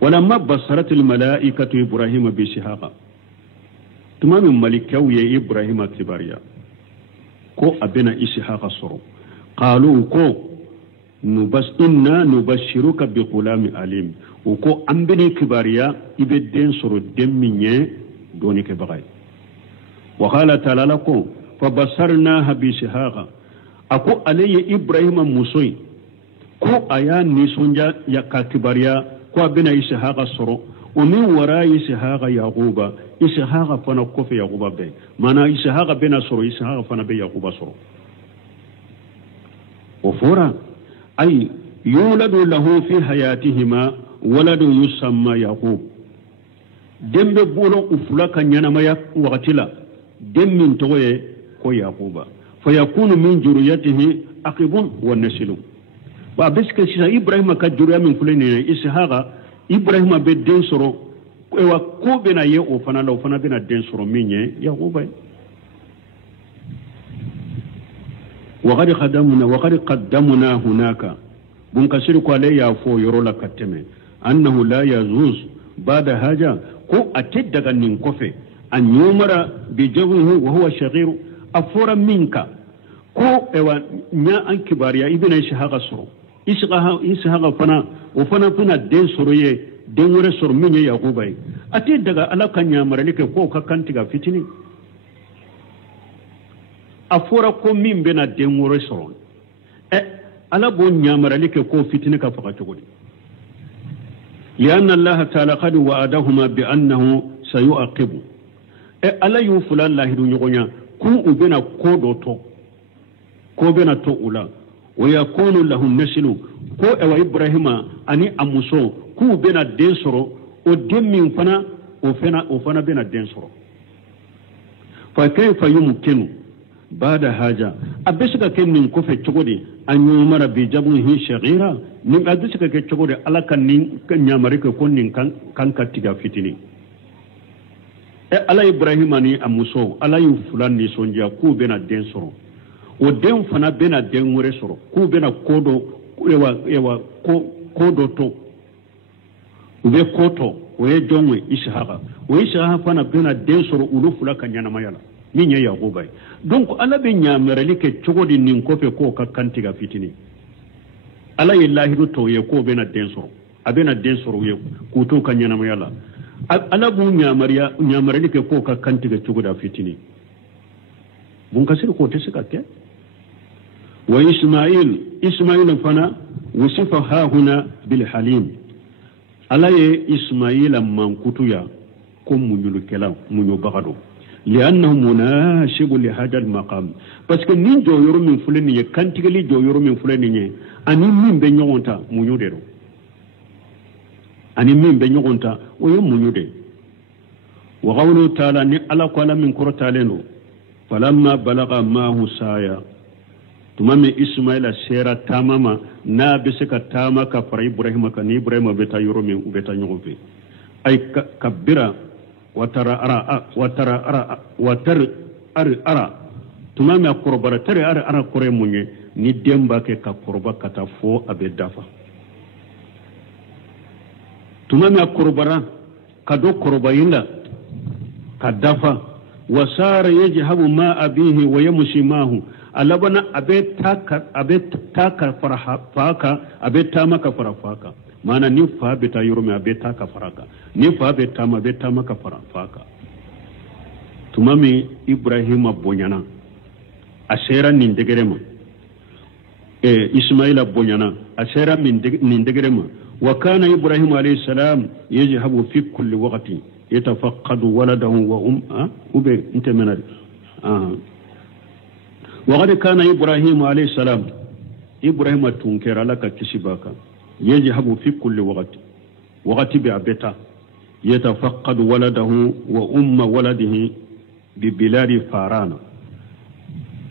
ولما بصرت الملائكة إبراهيم بشهاق تمام ملكو يا إبراهيم كباريا كو أبنا إشهاق صرو قالوا كو إنا نبشرك بغلام عليم وكو أمبني كباريا إبدين صرو دميني دوني كبغاي وقال تعالى لكم فبصرناها بشهاق أكو علي إبراهيم موسوي كو أيان نيسونجا يكا كباريا kwa bina ishaqa soro wa min wara ishaqa yaquba ishaqa fana kofi yaquba be mana ishaqa bina soro ishaqa fana be yaquba soro وفورا أي يولد له في حياتهما ولد يسمى يعقوب دم بولو أفلاك نينما وقتلا دم من توي كو يعقوب فيكون من جريته أقب والنسل وابسك سيسا إبراهيم كجريا من فلين إسحاق إبراهيم بدين سرو وكو بنا يو فنا لو فنا بنا دين سرو مين يعقوب وقد قدمنا هناك بنكسرك عليه فو يرولا كتمه أنه لا يجوز بعد هذا كو أتدق من كفه أن يمر بجوه وهو شغير أفور منك كو إيوا نيا أن كباريا ابن إسحاق سرو إسحاق فنا وفنا فنا دين سرويه دين ورسر من يعقوب ati daga ala kan ñamarali ke ko ka kantiga fitini a fora ko min bena den woro soron ala bo ñamarali ke ko fitini ka faka cogodi lianna allaha taala qad wa'adahuma bi annahu sayu'aqibu ala yu fulan lahidu ñogoña ku u bena kodo to ko bena to ula wa yakunu lahum nasilu ko ewa ibrahima ani amuso ku bena den soro o den min fana o fana bena den soro fa kayfa yumkinu bada haja abesika ken nin ko fe cogodi an yumara bi jabunihi shaghira nin abesika ke cogodi ala kan nin nyamari ko nin kan katiga fitini ala ibrahima ni amuso ala yu fulan ni sonja ku bena den soro o den fana bena den wore soro ku bena kodo ewa kodo to ube koto o ye jongwe ishaqa o ishaqa fana bena den soro ulu fula kanyana mayala min ya yaquba donc ala be nyamerali ke cogodi nin ko fe ko ka kantiga fitini ala yillahi do to ye ko bena den soro abena den soro ye ku to kanyana mayala ala bu nyamarali ke ko ka kantiga cogoda fitini bun kasir ko te sika ke wa ismail fana wasifa ha huna bil halim ala ye ismaila mankutuya ko munyulu kala munyo bagado li'annahu munashibu li hada al maqam parce que nin do yoro min fuleni ye kantigali do yoro min fuleni ye ani min be nyonta munyo de do ani min be nyonta o yo munyo de wa qawlu ta'ala ni ala qala min qur'taleno falamma balagha ma saya tumame ismaila sera tamama na bisika tama ka fara ibrahima kan ibrahima beta yoro min ubeta nyobe ay kabira watara ara tumame akorobara tare ara kore munye ni demba ke ka korba kata fo abe dafa tumame akorobara kado koroba yinda ka dafa wasara yajhabu ma abihi wa yamshi mahu alabana abe taka farafaka abe tamaka farafaka mana ni fa beta yurume abe taka faraka ni fa beta ma beta maka farafaka tumami ibrahima bonyana asera nin degerema ismaila bonyana asera nin degerema wa kana ibrahim alayhi salam yajhabu fi kulli waqti yatafaqqadu waladahu wa ube intemenari وقد كان إبراهيم عليه السلام إبراهيم تنكر لك كشباك يجهب في كل وقت بعبتا يتفقد ولده ولده ببلاد فاران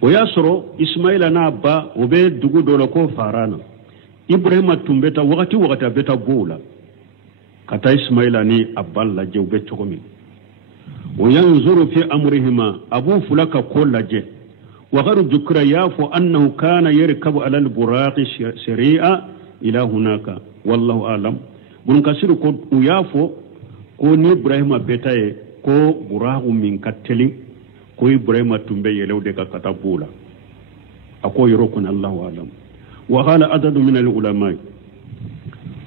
ويسر إسماعيل نابا وبيد دقو دولكو فاران إبراهيم تنبتا وقت بيتا بولا كتا إسماعيل ني أبال لجي وبيتشغمي وينظر في أمرهما أبو فلك كل لجي وغير ذكر يافو أنه كان يركب على البراق سريعا إلى هناك والله أعلم بن كسر كو يافو كو ني إبراهيم بيتاي كو براق من كتلي كو إبراهيم تنبي يلو ديكا كتابولا أكو يروكن الله أعلم وقال عدد من العلماء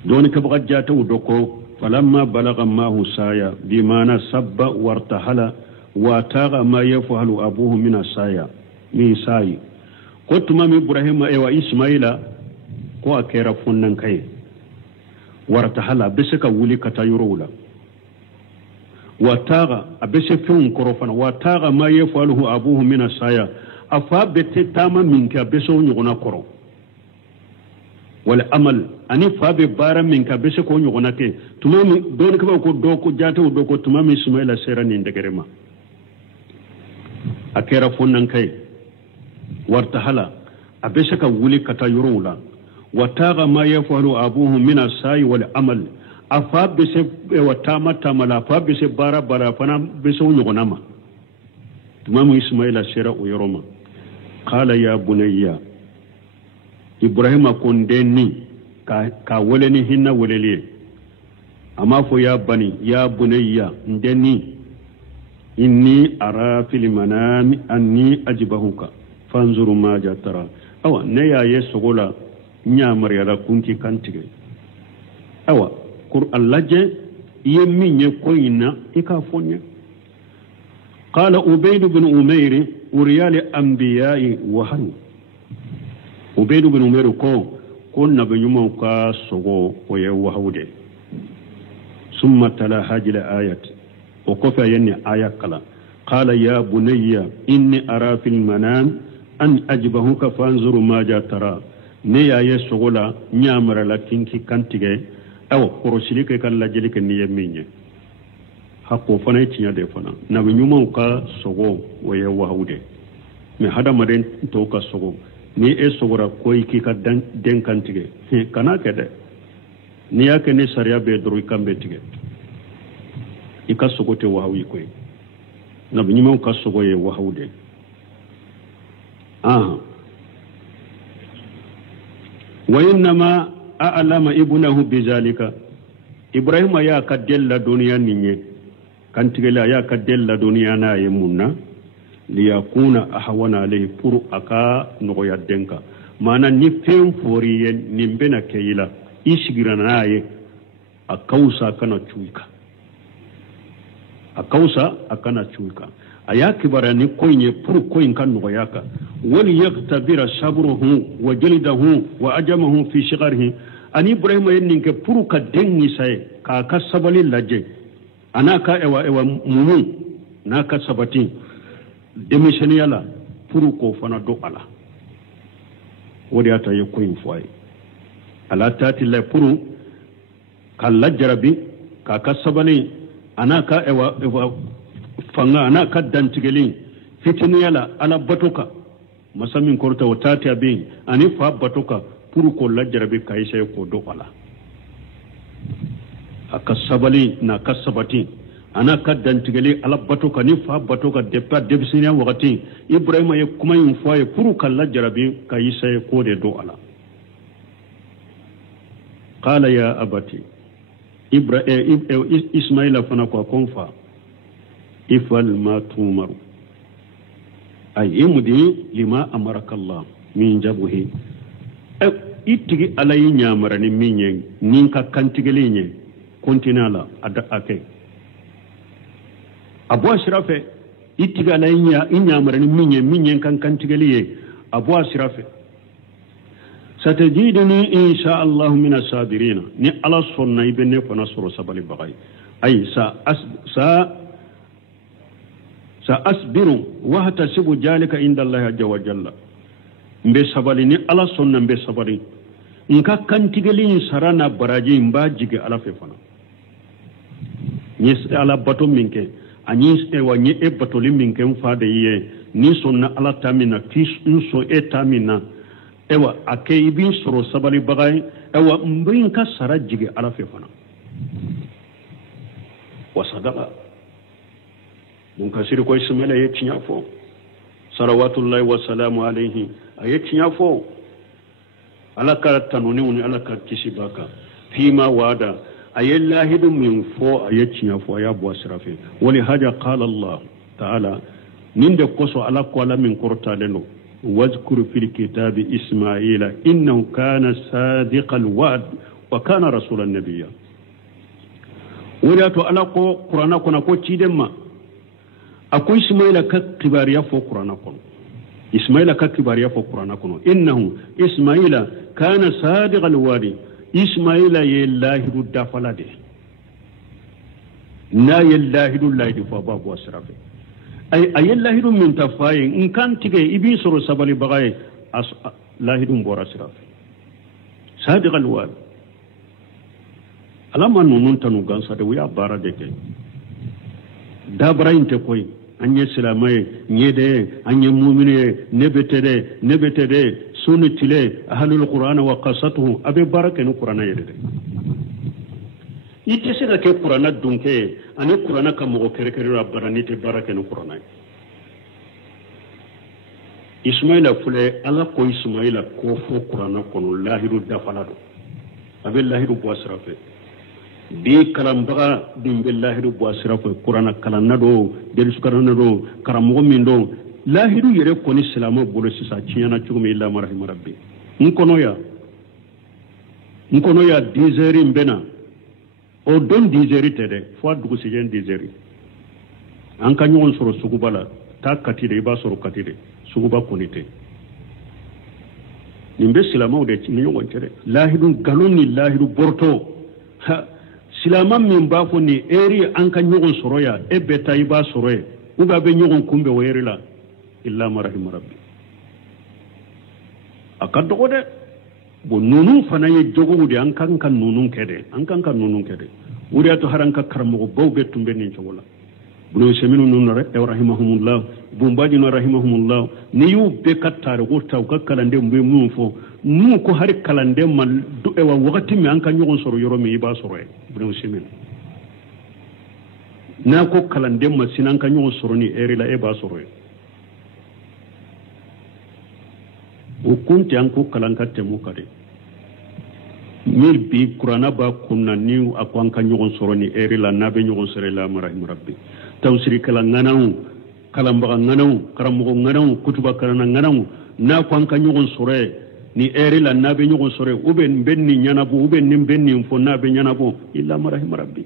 دون كبغت جاتو دوكو فلما بلغ معه سايا بمعنى سب وارتحل واتاغ ما يفعل أبوه من السايا mi sayi ko tumami ibrahima ewa ismaila ko akera funnan kai warta hala bisaka wuli kata yurula wataga abese fun korofana wataga ma yafaluhu abuhu min asaya afa bete tama minka beso nyugona koro wala amal ani fa be bara minka bese ko nyugona ke tumami don ka ko do ko jata do ko tumami ismaila serani ndegerema akera funnan kai wartahala abeshaka wuli kata yurula wataga ma yafalu abuhu min asai wal amal afa bese watama tamala fa bese bara fana bese nyugonama tumamu ismaila shera uyoroma qala ya bunayya ibrahima kondeni ka woleni hinna woleli ama fo ya bani ya bunayya ndeni inni ara fil manami anni ajbahuka fanzuru ma jatara awa ne ya yesogola nya mariala kunki kantige awa qur'an laje يمين يكوين إكافوني. قال عبيد بن أمير وريال أنبياء وهن عبيد بن أمير كنا بنيوم كاسو ويوهودي ثم تلا هذه الآيات وكفى يني آية كلا قال يا بني إني أرى في المنام أن أجبهك فانظر ماذا ترى نيا يسوغلا نيامر لكنك كنتيجي أو كروسيلك كلا جلك نيميني حقو فنا يتنيا دي فنا نبي نيوم كاسو ويوهودي me hada maden to ka sogo ni e sogora koy ki ka den kantige kana kede ni yake ne sariya be duru kambe tige ika sogo te wahawi koy na binyima ka sogo ye wahawde wa inma a'lama ibnahu bizalika ibrahim ya ka della duniya ninye kantige la ya ka della duniya na ye munna liyakuna ahwana alayhi pour aka nogoya denka mana ni fen foriyen ni mbena kayila ishigirana ye akausa kana chuika akausa akana chuika ayaki barani koynye pour koyn kan nogoyaka wali yaktabira sabruhu wa jalidahu wa ajamahu fi shigharihi ani ibrahim yenninke pour ka denni say ka kasabali laje anaka ewa mumu naka sabati démissionné yala pour ko fana do ala wodi ata yekoyin foy ala tati la pour kala jarabi ka kasabali anaka ewa fanga anaka dantigeli fitini yala ala batoka masamin korta watati abin ani fa batoka pour ko la jarabi kayse ko do ala akasabali na kasabati ana kaddantigeli ala batoka ni fa batoka depa debisinya wakati ibrahima ye kuma yin foye puru kala jarabi kayisa ko de do ala qala ya abati ismaila fana ko konfa ifal ma tumaru ay imudi lima amaraka allah min jabuhi itigi alayi nyamara ni minye ninka kantigeli nye kontinala ada ake abu ashrafe itiga la inyamara ni minye kan tigaliye abu ashrafe satajiduni insha Allah min as-sabirin ni ala sunna ibne fa nasru sabali bagay ay sa asbiru wa hatasibu jalika inda Allah azza wa jalla mbe sabali ni ala sunna mbe sabali nka kantigali sarana baraji mbajige ala fe fana ni ala bato minke ani ewa nye batoli minke mfade ye ni sonna ala tamina tis nso etamina ewa ake ibin soro sabali bagay ewa mbin ka sarajige ala fe fana wa sadaqa mun kasiri ko ismaila ye tinyafo salawatullahi wa salamu alayhi aye tinyafo ala ka tanuni uni ala ka kisibaka fima wada أي الله من فو أي تشيافو أي أبو أسرافي ولهذا قال الله تعالى نند قصو على قول من قرطة لنو واذكر في الكتاب إسماعيل إنه كان صادق الوعد وكان رسول النبي ولاتو على قرآن كنا كو تشيدما أكو إسماعيل ككباريا فو قرآن كنا إسماعيل ككباريا فو قرآن كنا إنه إسماعيل كان صادق الوعد ismaila ye lahidu dafalade na ye lahidu lahidu fa babu asrafe ay lahidu min tafaye in kan tige ibi soro sabali bagaye lahidu mbora asrafe sadiq alwal alama nunun tanu gansa de wiya bara de ke dabra inte koy anye silamaye nyede anye mu'mine nebetede sunitile ahlul qur'an wa qasatuhu abe baraka no qur'ana yede ite sega ke qur'ana dunke ani qur'ana kam mo kere rabbani te baraka no qur'ana ismaila fule ala ko ismaila ko fo qur'ana kono lahiru dafalado abe lahiru boasrafe bi kalambaga dum billahi do boasrafe qur'ana kalanado del sukarano karamo min do lahiru yere ko ni islamu bolo sisa ciana cugumi illa marahim rabbi nkono ya 10 mbena o don 10 heures tede fo dugu sigen 10 heures an ka ɲɔgɔn sɔrɔ suguba la taa katide i b'a sɔrɔ katide suguba konite nin bɛ silamaw de ni ɲɔgɔn cɛ dɛ lahidu nkalon ni lahidu bɔrɔtɔ silama min b'a fɔ nin eri an ka ɲɔgɔn sɔrɔ ya e bɛ taa i b'a sɔrɔ ye u b'a bɛ ɲɔgɔn kunbɛn o eri la illa marahima rabbi a ka dɔgɔ dɛ bon ninnu fana ye jogow de an kan ka ninnu kɛ dɛ an kan ka ninnu kɛ dɛ o de y'a to hali an ka karamɔgɔbaw bɛɛ tun bɛ nin cogo la bunu seminu nunna rahimahumullah bumbajina rahimahumullah ni yu be ka tariku taw ka kalande mbe mun fo nu ko hari kalande man do e wa wakati mi an ka nyogon soro yoro mi iba soro e bunu semin na ko kalande ma sinan ka nyogon soro ni eri la e ba soro e o kunti an ko kalanka temu kade mir bi qur'ana ba kunna ni akwan ka nyogon soro ni eri la na be nyogon soro la marahim rabbi tawsiri kala nganaw kala mbaga nganaw karamugo nganaw kutuba karana nganaw na ko an ka nyogon sore ni eri la nabe nyogon sore ube benni nyanabu ube nim benni fo nabe nyanabu illa marahim rabbi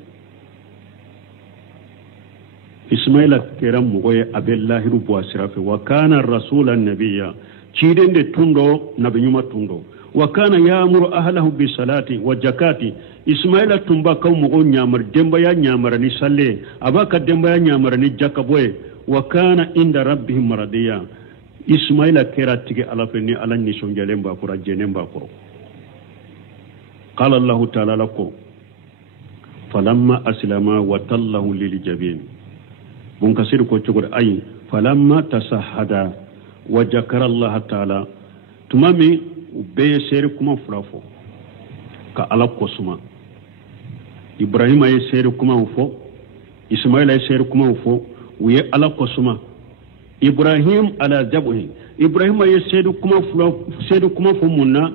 ismaila keram mugoye abillahi rubu asrafi wa kana rasulan nabiyya chidende tundo nabe nyuma tundo wa kana ya'muru ahlahu bis salati wa zakati ismaila tumba kaw mugo nyamar demba ya nyamara ni salle abaka demba ya nyamara ni jakaboye wa kana inda rabbihim maradiya ismaila kera tige alafe ni ala ni sonjale mba kura jene mba kuro qala allah ta'ala lako falamma aslama wa tallahu lil jabin bun kasir ko cogor ay falamma tasahhada wa jakara allah ta'ala tumami be sere kuma fulafo ka ala kosuma ibrahima ye sere kuma fo ismaila ye sere kuma fo wiye ala kosuma ibrahim ala jabhi ibrahima ye sere kuma fo munna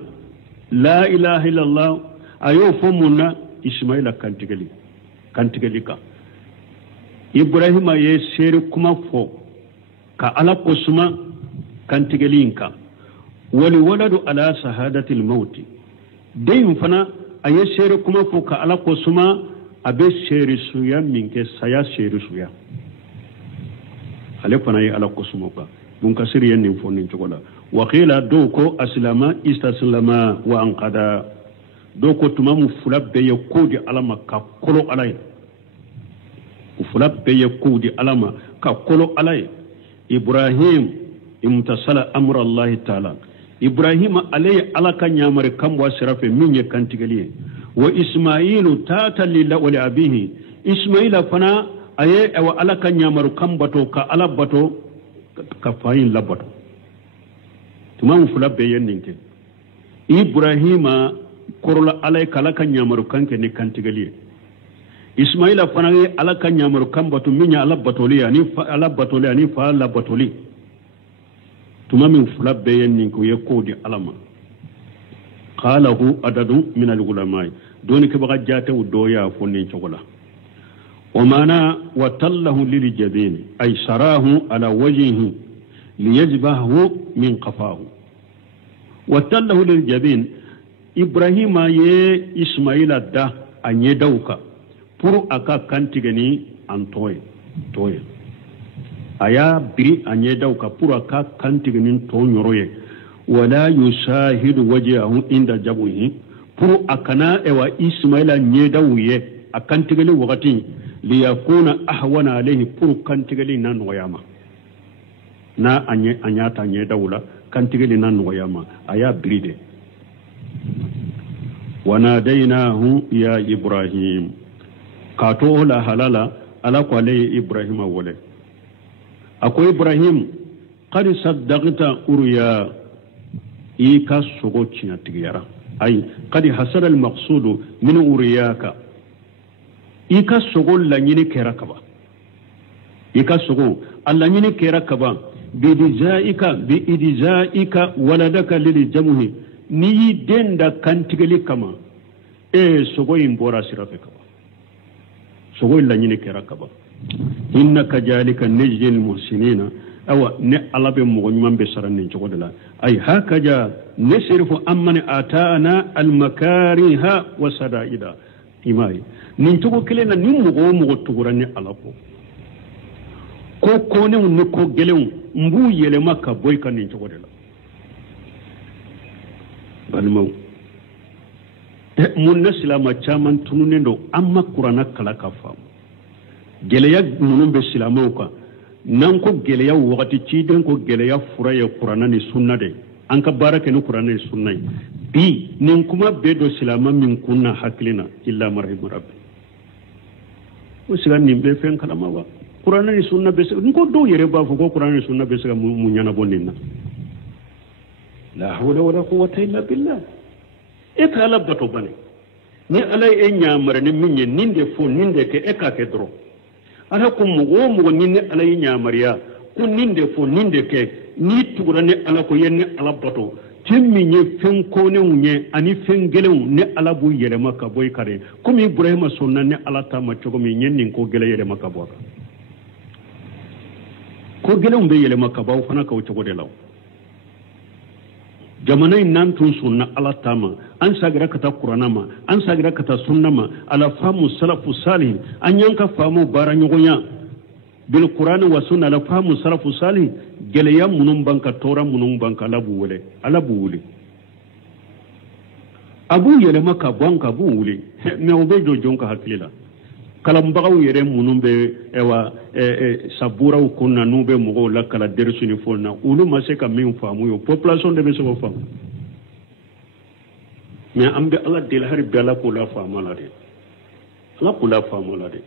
la ilaha illallah ayo fo munna ismaila kantigali ka ibrahima ye sere kuma fo ka ala kosuma kantigalinka wali waladu ala sahadatil mauti dai fana aye sere kuma fo ka ala ko suma abe sere suya minke saya sere suya ale fana ye ala ko suma ka bun ka sire yen fo nin cogola wa qila do ko aslama istaslama wa anqada do ko tumamu fulabbe ye kodi alama ka kolo alay fulabbe ye kodi alama ka kolo alay ibrahim imtasala amra allah ta'ala ibrahima alayhi alaka nyamare kambo sirafe minye kantigaliye wa ismailu tata lillahi wa li abihi ismaila fana aye wa alaka nyamaru kambato ka alabato ka fayin labato tumamu fulabbe yenninke ibrahima korola alayka alaka nyamaru kanke ni kantigaliye ismaila fana aye alaka nyamaru kambato minya alabatoli ani fa labatoli tumamin fulabbe yennin ko yekodi alama qalahu adadu min al-ulama doni ke baga jate u doya fonni chogola wa mana wa tallahu lil jabin ay sarahu ala wajhihi liyajbahu min qafahu wa tallahu lil jabin ibrahima ye ismaila da anye dauka pour aka kantigani antoy toye aya biri anye dauka pura ka kantiginin to nyoroye wala yushahidu wajhahu inda jabuhi puru akana ewa ismaila nye dawuye akantigili wakati liyakuna ahwana alayhi puru kantigili nan wayama na anyata nye dawula kantigili nan wayama aya biride wanadainahu ya ibrahim kato la halala ala kwa alayhi ibrahima wale ako ibrahim qad saddaqta urya ika sogo cinya tigiyara ay qad hasala al maqsud min uriyaka ika sogo la nyini kera kaba ika sogo alla nyini kera kaba bi idzaika waladaka lil jamhi ni denda kantigali kama sogo imbora sirafe kaba sogo la nyini kera kaba innaka jalika najjil muhsinina awa ne alabe mo nyum be saranni jogodala ay hakaja nasrifu amman atana al makariha wa sadaida imai nin cogo kelen na ni mogo tugura ni ala ko konenw ni ko gɛlɛnw n b'u yɛlɛma ka bɔ i ka nin cogo de la balimaw mun na silama caman tununnen don an ma kuranna kala ka faamu gɛlɛya minnu bɛ silamaw kan n'an ko gɛlɛya wagati ciden ko gɛlɛya fura ye kuranna ni sunna de an ka baara kɛ ni kuranna ni sunna ye bi nin kuma bɛɛ don silama min kun na hakili na illa marahima rabbi o siga nin bɛɛ fɛn kalama wa kuranna ni sunna bɛ se n ko dɔw yɛrɛ b'a fɔ ko kuranna ni sunna bɛ se ka mun ɲɛnabɔ nin na la hawla wala quwwata illa billah e ka ala bato bane ni ala ye e ɲamara ni min ye nin de fɔ nin de kɛ e k'a kɛ dɔrɔn ala ko mɔgɔ o mɔgɔ ni ne ala ye ɲamariya ko nin de fɔ nin de kɛ n'i tugura ni ala ko ye ne ala bato fɛn min ye fɛn kɔnɛw ye ani fɛn gɛlɛnw ne ala b'u yɛlɛma ka bɔ i kare komi ibrahima sɔnna ne ala ta ma cogo min ye nin ko gɛlɛ yɛlɛma ka bɔ a kan ko gɛlɛnw bɛ yɛlɛma ka bɔ aw fana k'o cogo de la jamana in n'an tun sɔnna ala ta ma an sagira ka taa kuranna ma an sagira ka taa sunna ma ala faamu salafu salih an y'an ka faamu baara ɲɔgɔnya bil qur'ani wa sunna ala faamu salafu salih gɛlɛya minnu b'an ka tɔɔrɔ minnu b'an ka ala b'u wele a b'u yɛlɛma ka bɔ an ka b'u wele mɛ o bɛ jɔ jɔn ka hakili la kalanbagaw yɛrɛ minnu bɛ saburaw kun na n'u bɛ mɔgɔw la kala derisu ni fɔl na olu ma se ka min faamu ye population de bɛ se k'o faamu mɛ an bɛ ala deli hali bi ala k'o la faamu la de ala k'o la faamu la de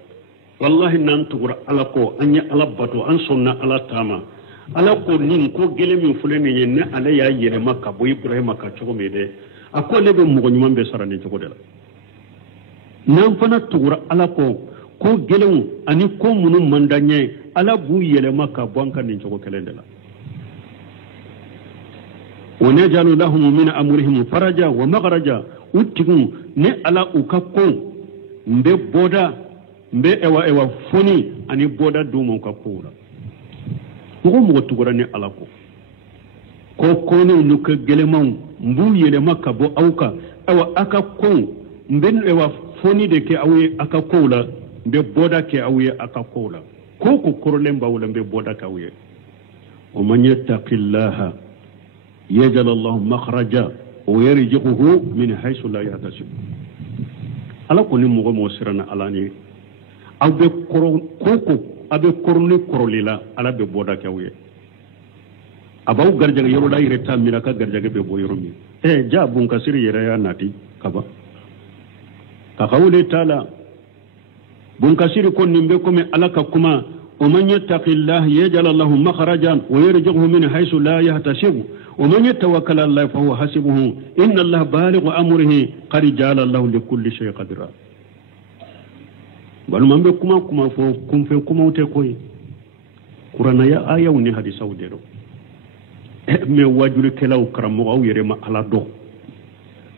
wallahi n'an tugura ala kɔ an ye ala bato an sɔnna ala taama ala ko nin ko gɛlɛn min filɛ nin ye ne ale y'a yɛlɛma ka bɔ ibrahima ka cogo min dɛ a ko ale bɛ mɔgɔ ɲuman bɛ sara nin cogo de la n'an fana tugura ala kɔ ko gɛlɛnw ani ko minnu man d'an ye ala b'u yɛlɛma ka bɔ an ka nin cogo kelen de la wa najalu lahum min amrihim faraja wa maghraja u tigiw ne ala u ka ko n bɛ bɔda n bɛ ewa foni ani bɔda d'u ma u ka kow la mɔgɔ mɔgɔ tugura ni ala ko kɔnɛw n'u ka gɛlɛmanw n b'u yɛlɛma ka bɔ aw kan awa a ka kow n bɛ foni de kɛ aw ye a ka kow la n bɛ bɔda kɛ aw ye a ka kow la ko kɔrɔlen b'aw la n bɛ bɔda kɛ aw ye wa man yattaqillaha yaj'al Allahu makhraja wa yarzuquhu min haythu la yahtasib ala ko ni mɔgɔ mɔgɔ siranna ala ni aw bɛ a bɛ kɔrɔni kɔrɔlila ala bɛ bɔda kɛ aw ye a b'aw garijɛgɛ yɔrɔ la yɛrɛ ta min ka garijɛgɛ bɛ bɔ yɔrɔ min ja bunkasiri yɛrɛ y'a nati kaba ka kawle t'a la bunkasiri ko nin bɛ komi ala ka kuma ومن يتق الله يجعل له مخرجا ويرزقه من حيث لا يحتسب ومن يتوكل على الله فهو حسبه إن الله بالغ أمره قد جعل الله لكل شيء قدرا بل من بكما فكم في كما تكوي قرآن يا آية وني حديث وديرو مي واجور كلاو كرامو أو يرما على دو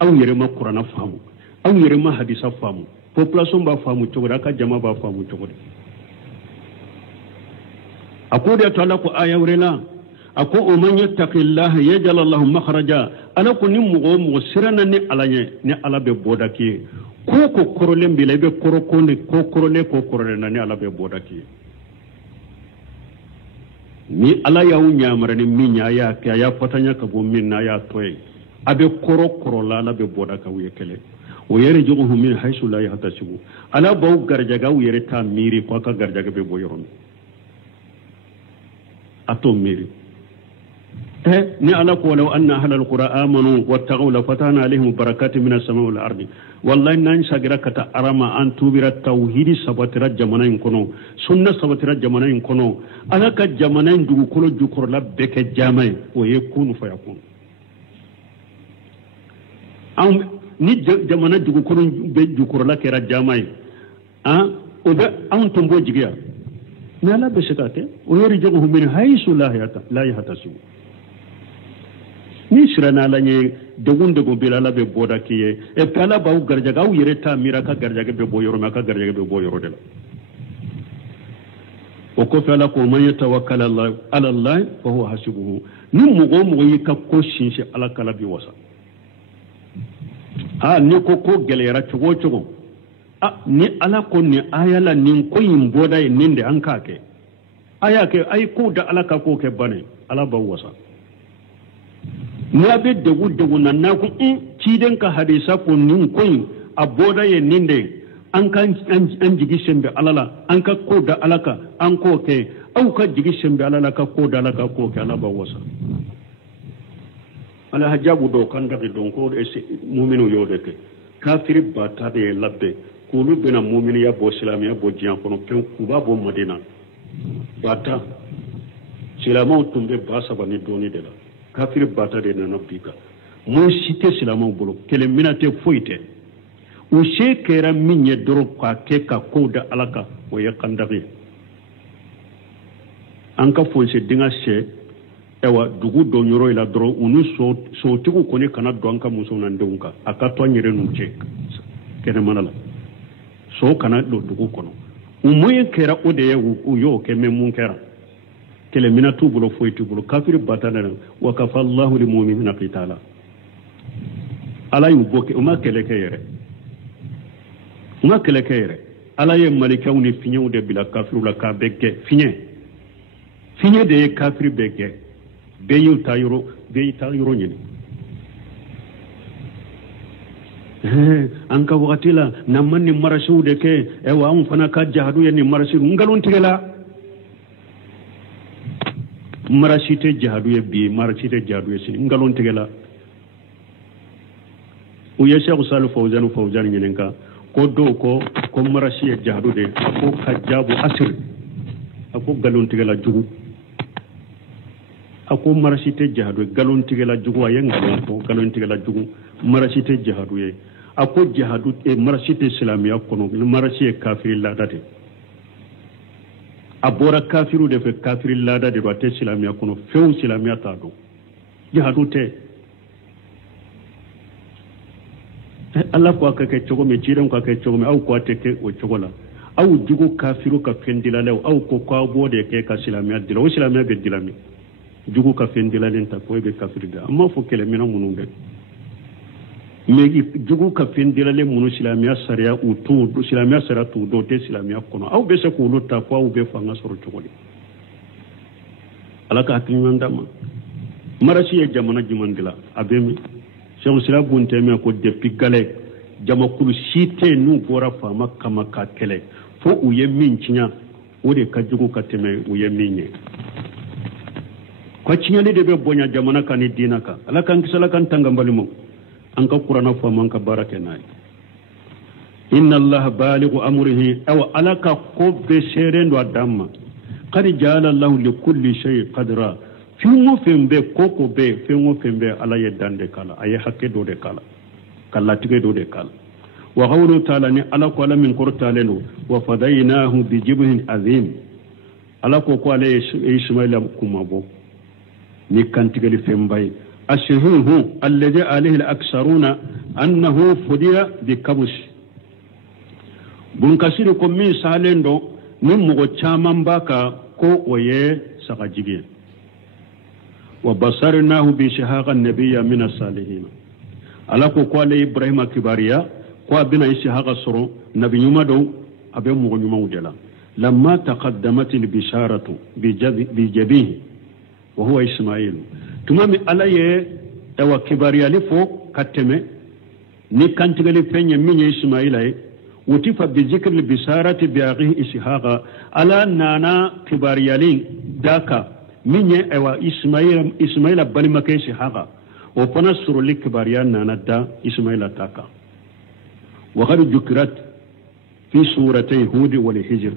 أو يرما قرآن فهمو أو يرما حديث فهمو population ba famu togora ka jama ba famu togora أقول يا تعالى آية ورنا أقول من يتق الله يجعل الله مخرجا أنا كوني مغو سرنا ني على ببوداكي كوكو كورولين بلا بكوروكوني كوكورولين ني على ببوداكي ni ala ya unyamara ni minya ya ka ya fatanya ka bo minna ya toy abe koro la ala be boda ka wiye kele o yere jogo min haysu la yahtasibu ala baw garjaga o yere ta miri ko ka garjaga be bo yoron ato miri ni ala ko law anna ahlal qura amanu wattaqaw la fatana alaihim barakatin minas samai wal ardi wallahi nan shagira kata arama an tubira tauhidi sabatira jamana in kono sunna sabatira jamana in kono ala ka jamana in dugu kolo jukoro la beke jamai o ye kunu fa yakun ni jamana dugu kolo be jukoro la kera jamai o be an tombo jigiya ni ala be sekate o yori jogo min haysu la yahtasibu ni sirana la nye degun bila la be boda kiye e pala baw garjaga aw yere ta mira ka garjaga be boyoro ma ka garjaga be boyoro de la o ko fala ko man yatawakkal ala allah fa huwa hasibuhu ni mugo yika ko shinshi ala kala bi wasa ni ko gelera chogo ni ala ko ni ayala nin ko yin boda nin da an kake aya ke ai ko da ala ka ko ke bane ala ba wasa ni abe dugu nan na ku ci den ka hadisa ko nin ko a boda ye nin de an kan an jigi sembe alala an ka ko da alaka an ko ke au ka jigi sembe alala ka ko da alaka ko ke ala ba wasa ala hajabu do kan da don ko mu'minu yode ke kafiri bata de labbe kulu bena mu'mini ya bo islamiya bo jiyan kono pen kuba bo madina bata silamaw tumbe basa bani doni de la kafiri bata de na nopika mo site silamaw bolo kele minate foite o shekera minye doro kwa ke ka koda alaka o ya kandabi an ka fonse dinga she ewa dugu do nyoro ila doro unu so tigu koni kana do an ka muso nan dunka aka to nyere nunche kene manala so kana do dugu kono umuye kera ode ye uyo ke memun kera kele minatu bulo foiti bulo kafir batana wa kafa Allahu lil mu'minina qitala ala yuboke uma kele kere uma kele kere ala ye malikaw ni finyew de bila kafiru la ka bege finye de kafir bege beyu tayro nyini an ka wakati la na manni marashu de ke ewa an fana ka jahadu ye ni marashu ngalon tigela marashite jahadu ye bi marashite jahadu ye sin ngalon tigela u ye Sheikh Salih Fawzan nyenenka ko do ko marashi ye jahadu de ko hajabu asir ako galon tigela jugu ako marashite jahadu galon tigela jugu ayen ngalon ko galon tigela jugu marashite jahadu ye ako jihadu marashite islamiya kono marashi kafiri ladate abora kafiru de fe kafiri ladate do te islamiya kono few islamiya ta do jihadu te Allah ko aka ke chogo me jiran ko aka chogo me au ko te ke o chogo la au jugo kafiru ka fendila lew au ko ko bode ke ka islamiya dilo o islamiya be dilami jugo ka fendila len ta ko be kafiri da amma fo kele mina mununde megi jugu ka fendilale munu silamiya sariya utu silamiya sariya tu do te silamiya kono aw be se ko lutta ko aw be fanga soro togoli alaka hakiman dama marashi e jamana jumandila abemi Cheikh Islam bunte me ko depuis gale jama kulu site nu bora fama kama ka kele fo uye minchinya ode ka jugu ka teme uye minye ko chinya de be bonya jamana kan dinaka alaka ngisala kan tangambalimo an ka qur'ana fa man ka barake nay inna allaha balighu amrihi aw alaka ko be serendo adamma qad jala allahu li kulli shay qadra fi mo fembe koko be fi mo fembe ala yedande kala ay hakke do de kala tige do de kala wa qawlu ta'ala ni ala ko ala min qur'talenu wa fadaynahu bi jibhin azim ala ko ala ismaila kumabo ni kantigali fembay أشهره الذي عليه الأكثرون أنه فدي بكبش بنكسركم من سالندو من مغتشامان باكا كو ويه سقاجيجي وبصرناه بشهاق النبي من الصالحين على كو قال إبراهيم كباريا كو بنا إشهاق السرو نبي يمدو أبي مغنيمو جلا لما تقدمت البشارة بجبيه وهو إسماعيل tumami ala ye ewa kibariyali fo kateme ni kantigali penye minye Ismaila ye utifa bi zikri bisarati bi aghi ishaqa ala nana kibariyali daka minye ewa Ismaila bali make ishaqa o pana suru li kibariya nana da Ismaila taka wa qad dhukrat fi suratay hud wal hijr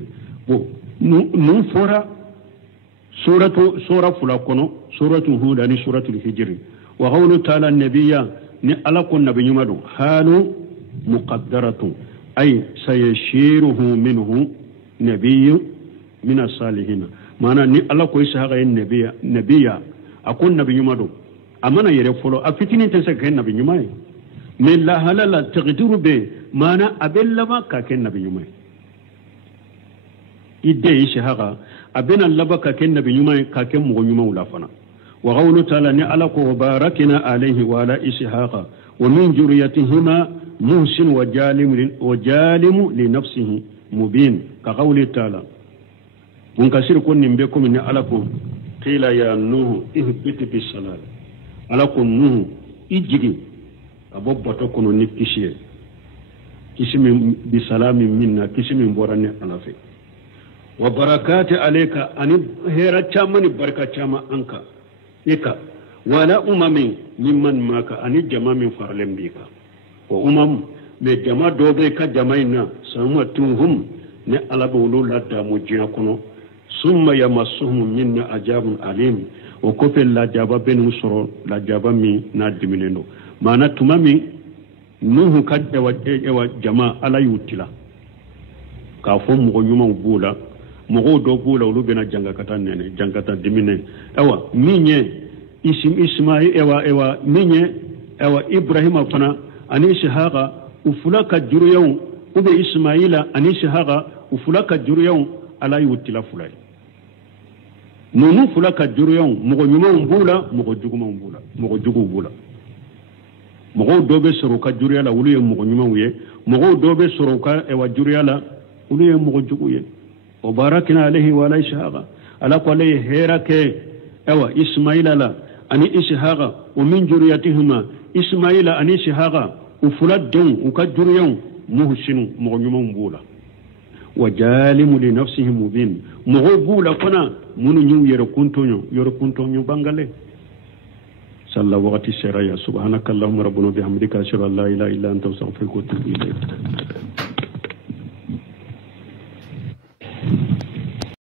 bo nu fora سورة فلاكونو سورة هود يعني سورة الهجر وقوله تعالى النبي نألق النبي يمدو حال مقدرة أي سيشيره منه نبي من الصالحين معنى نألق إسحاق النبي أكون نبي يمدو أمانا يرفلو أفتني تسكين نبي يمي من لا هلالا تقدر به معنى أبلما كاكين نبي يمي إدى إسحاق abena labaka ken nabi nyuma ka ken mo nyuma ulafana wa qawlu ta'ala ni ala ko barakina alayhi wa ala ishaqa wa min juriyatihima muhsin wa jalimu li nafsihi mubin ka qawli ta'ala mun kasir ko nimbe ko min ala ko qila ya nuhu ihbit bis salam ala ko nuhu ijigi abo boto kono ni kishiye kisimi bi salami minna kisimi borane alafe wa barakati alayka ani hera chamani barka chama anka ika wala umamin mimman maka ani jama min farlem bika wa umam me jama dobe ka jamaina sama tuhum ne alabulu ladda mujina kono summa yamassuhum minna ajabun alim wa kofel la jaba ben soro la jaba mi na dimineno mana tumami nuhu kadde wa jama ala yutila ka fo mo nyuma bula mo do bula ulu bena jangakata nene jangata dimine awa minye ismail ewa minye ewa ibrahima fana ani ishaqa ufulaka juruyun ube ismaila ani ishaqa ufulaka juruyun ala yutila fulay nunu fulaka juruyun mo nyuma bula mo jugu bula mo dobe soroka juriyala ulu ye mo nyuma wiye mo dobe soroka ewa juriyala ulu ye mo jugu ye wa barakna alayhi wa la ishaqa ala qali herake ewa ismaila la ani ishaqa wa min juriyatihima ismaila ani ishaqa ufuladun ukajuriyun muhsinu mo nyuma bula wa jalimu li nafsihi mubin mo bula kona munu nyu yero kuntonyo bangale صلى وقت الشرايا سبحانك اللهم ربنا بحمدك أشهد أن لا إله إلا أنت أستغفرك وأتوب إليك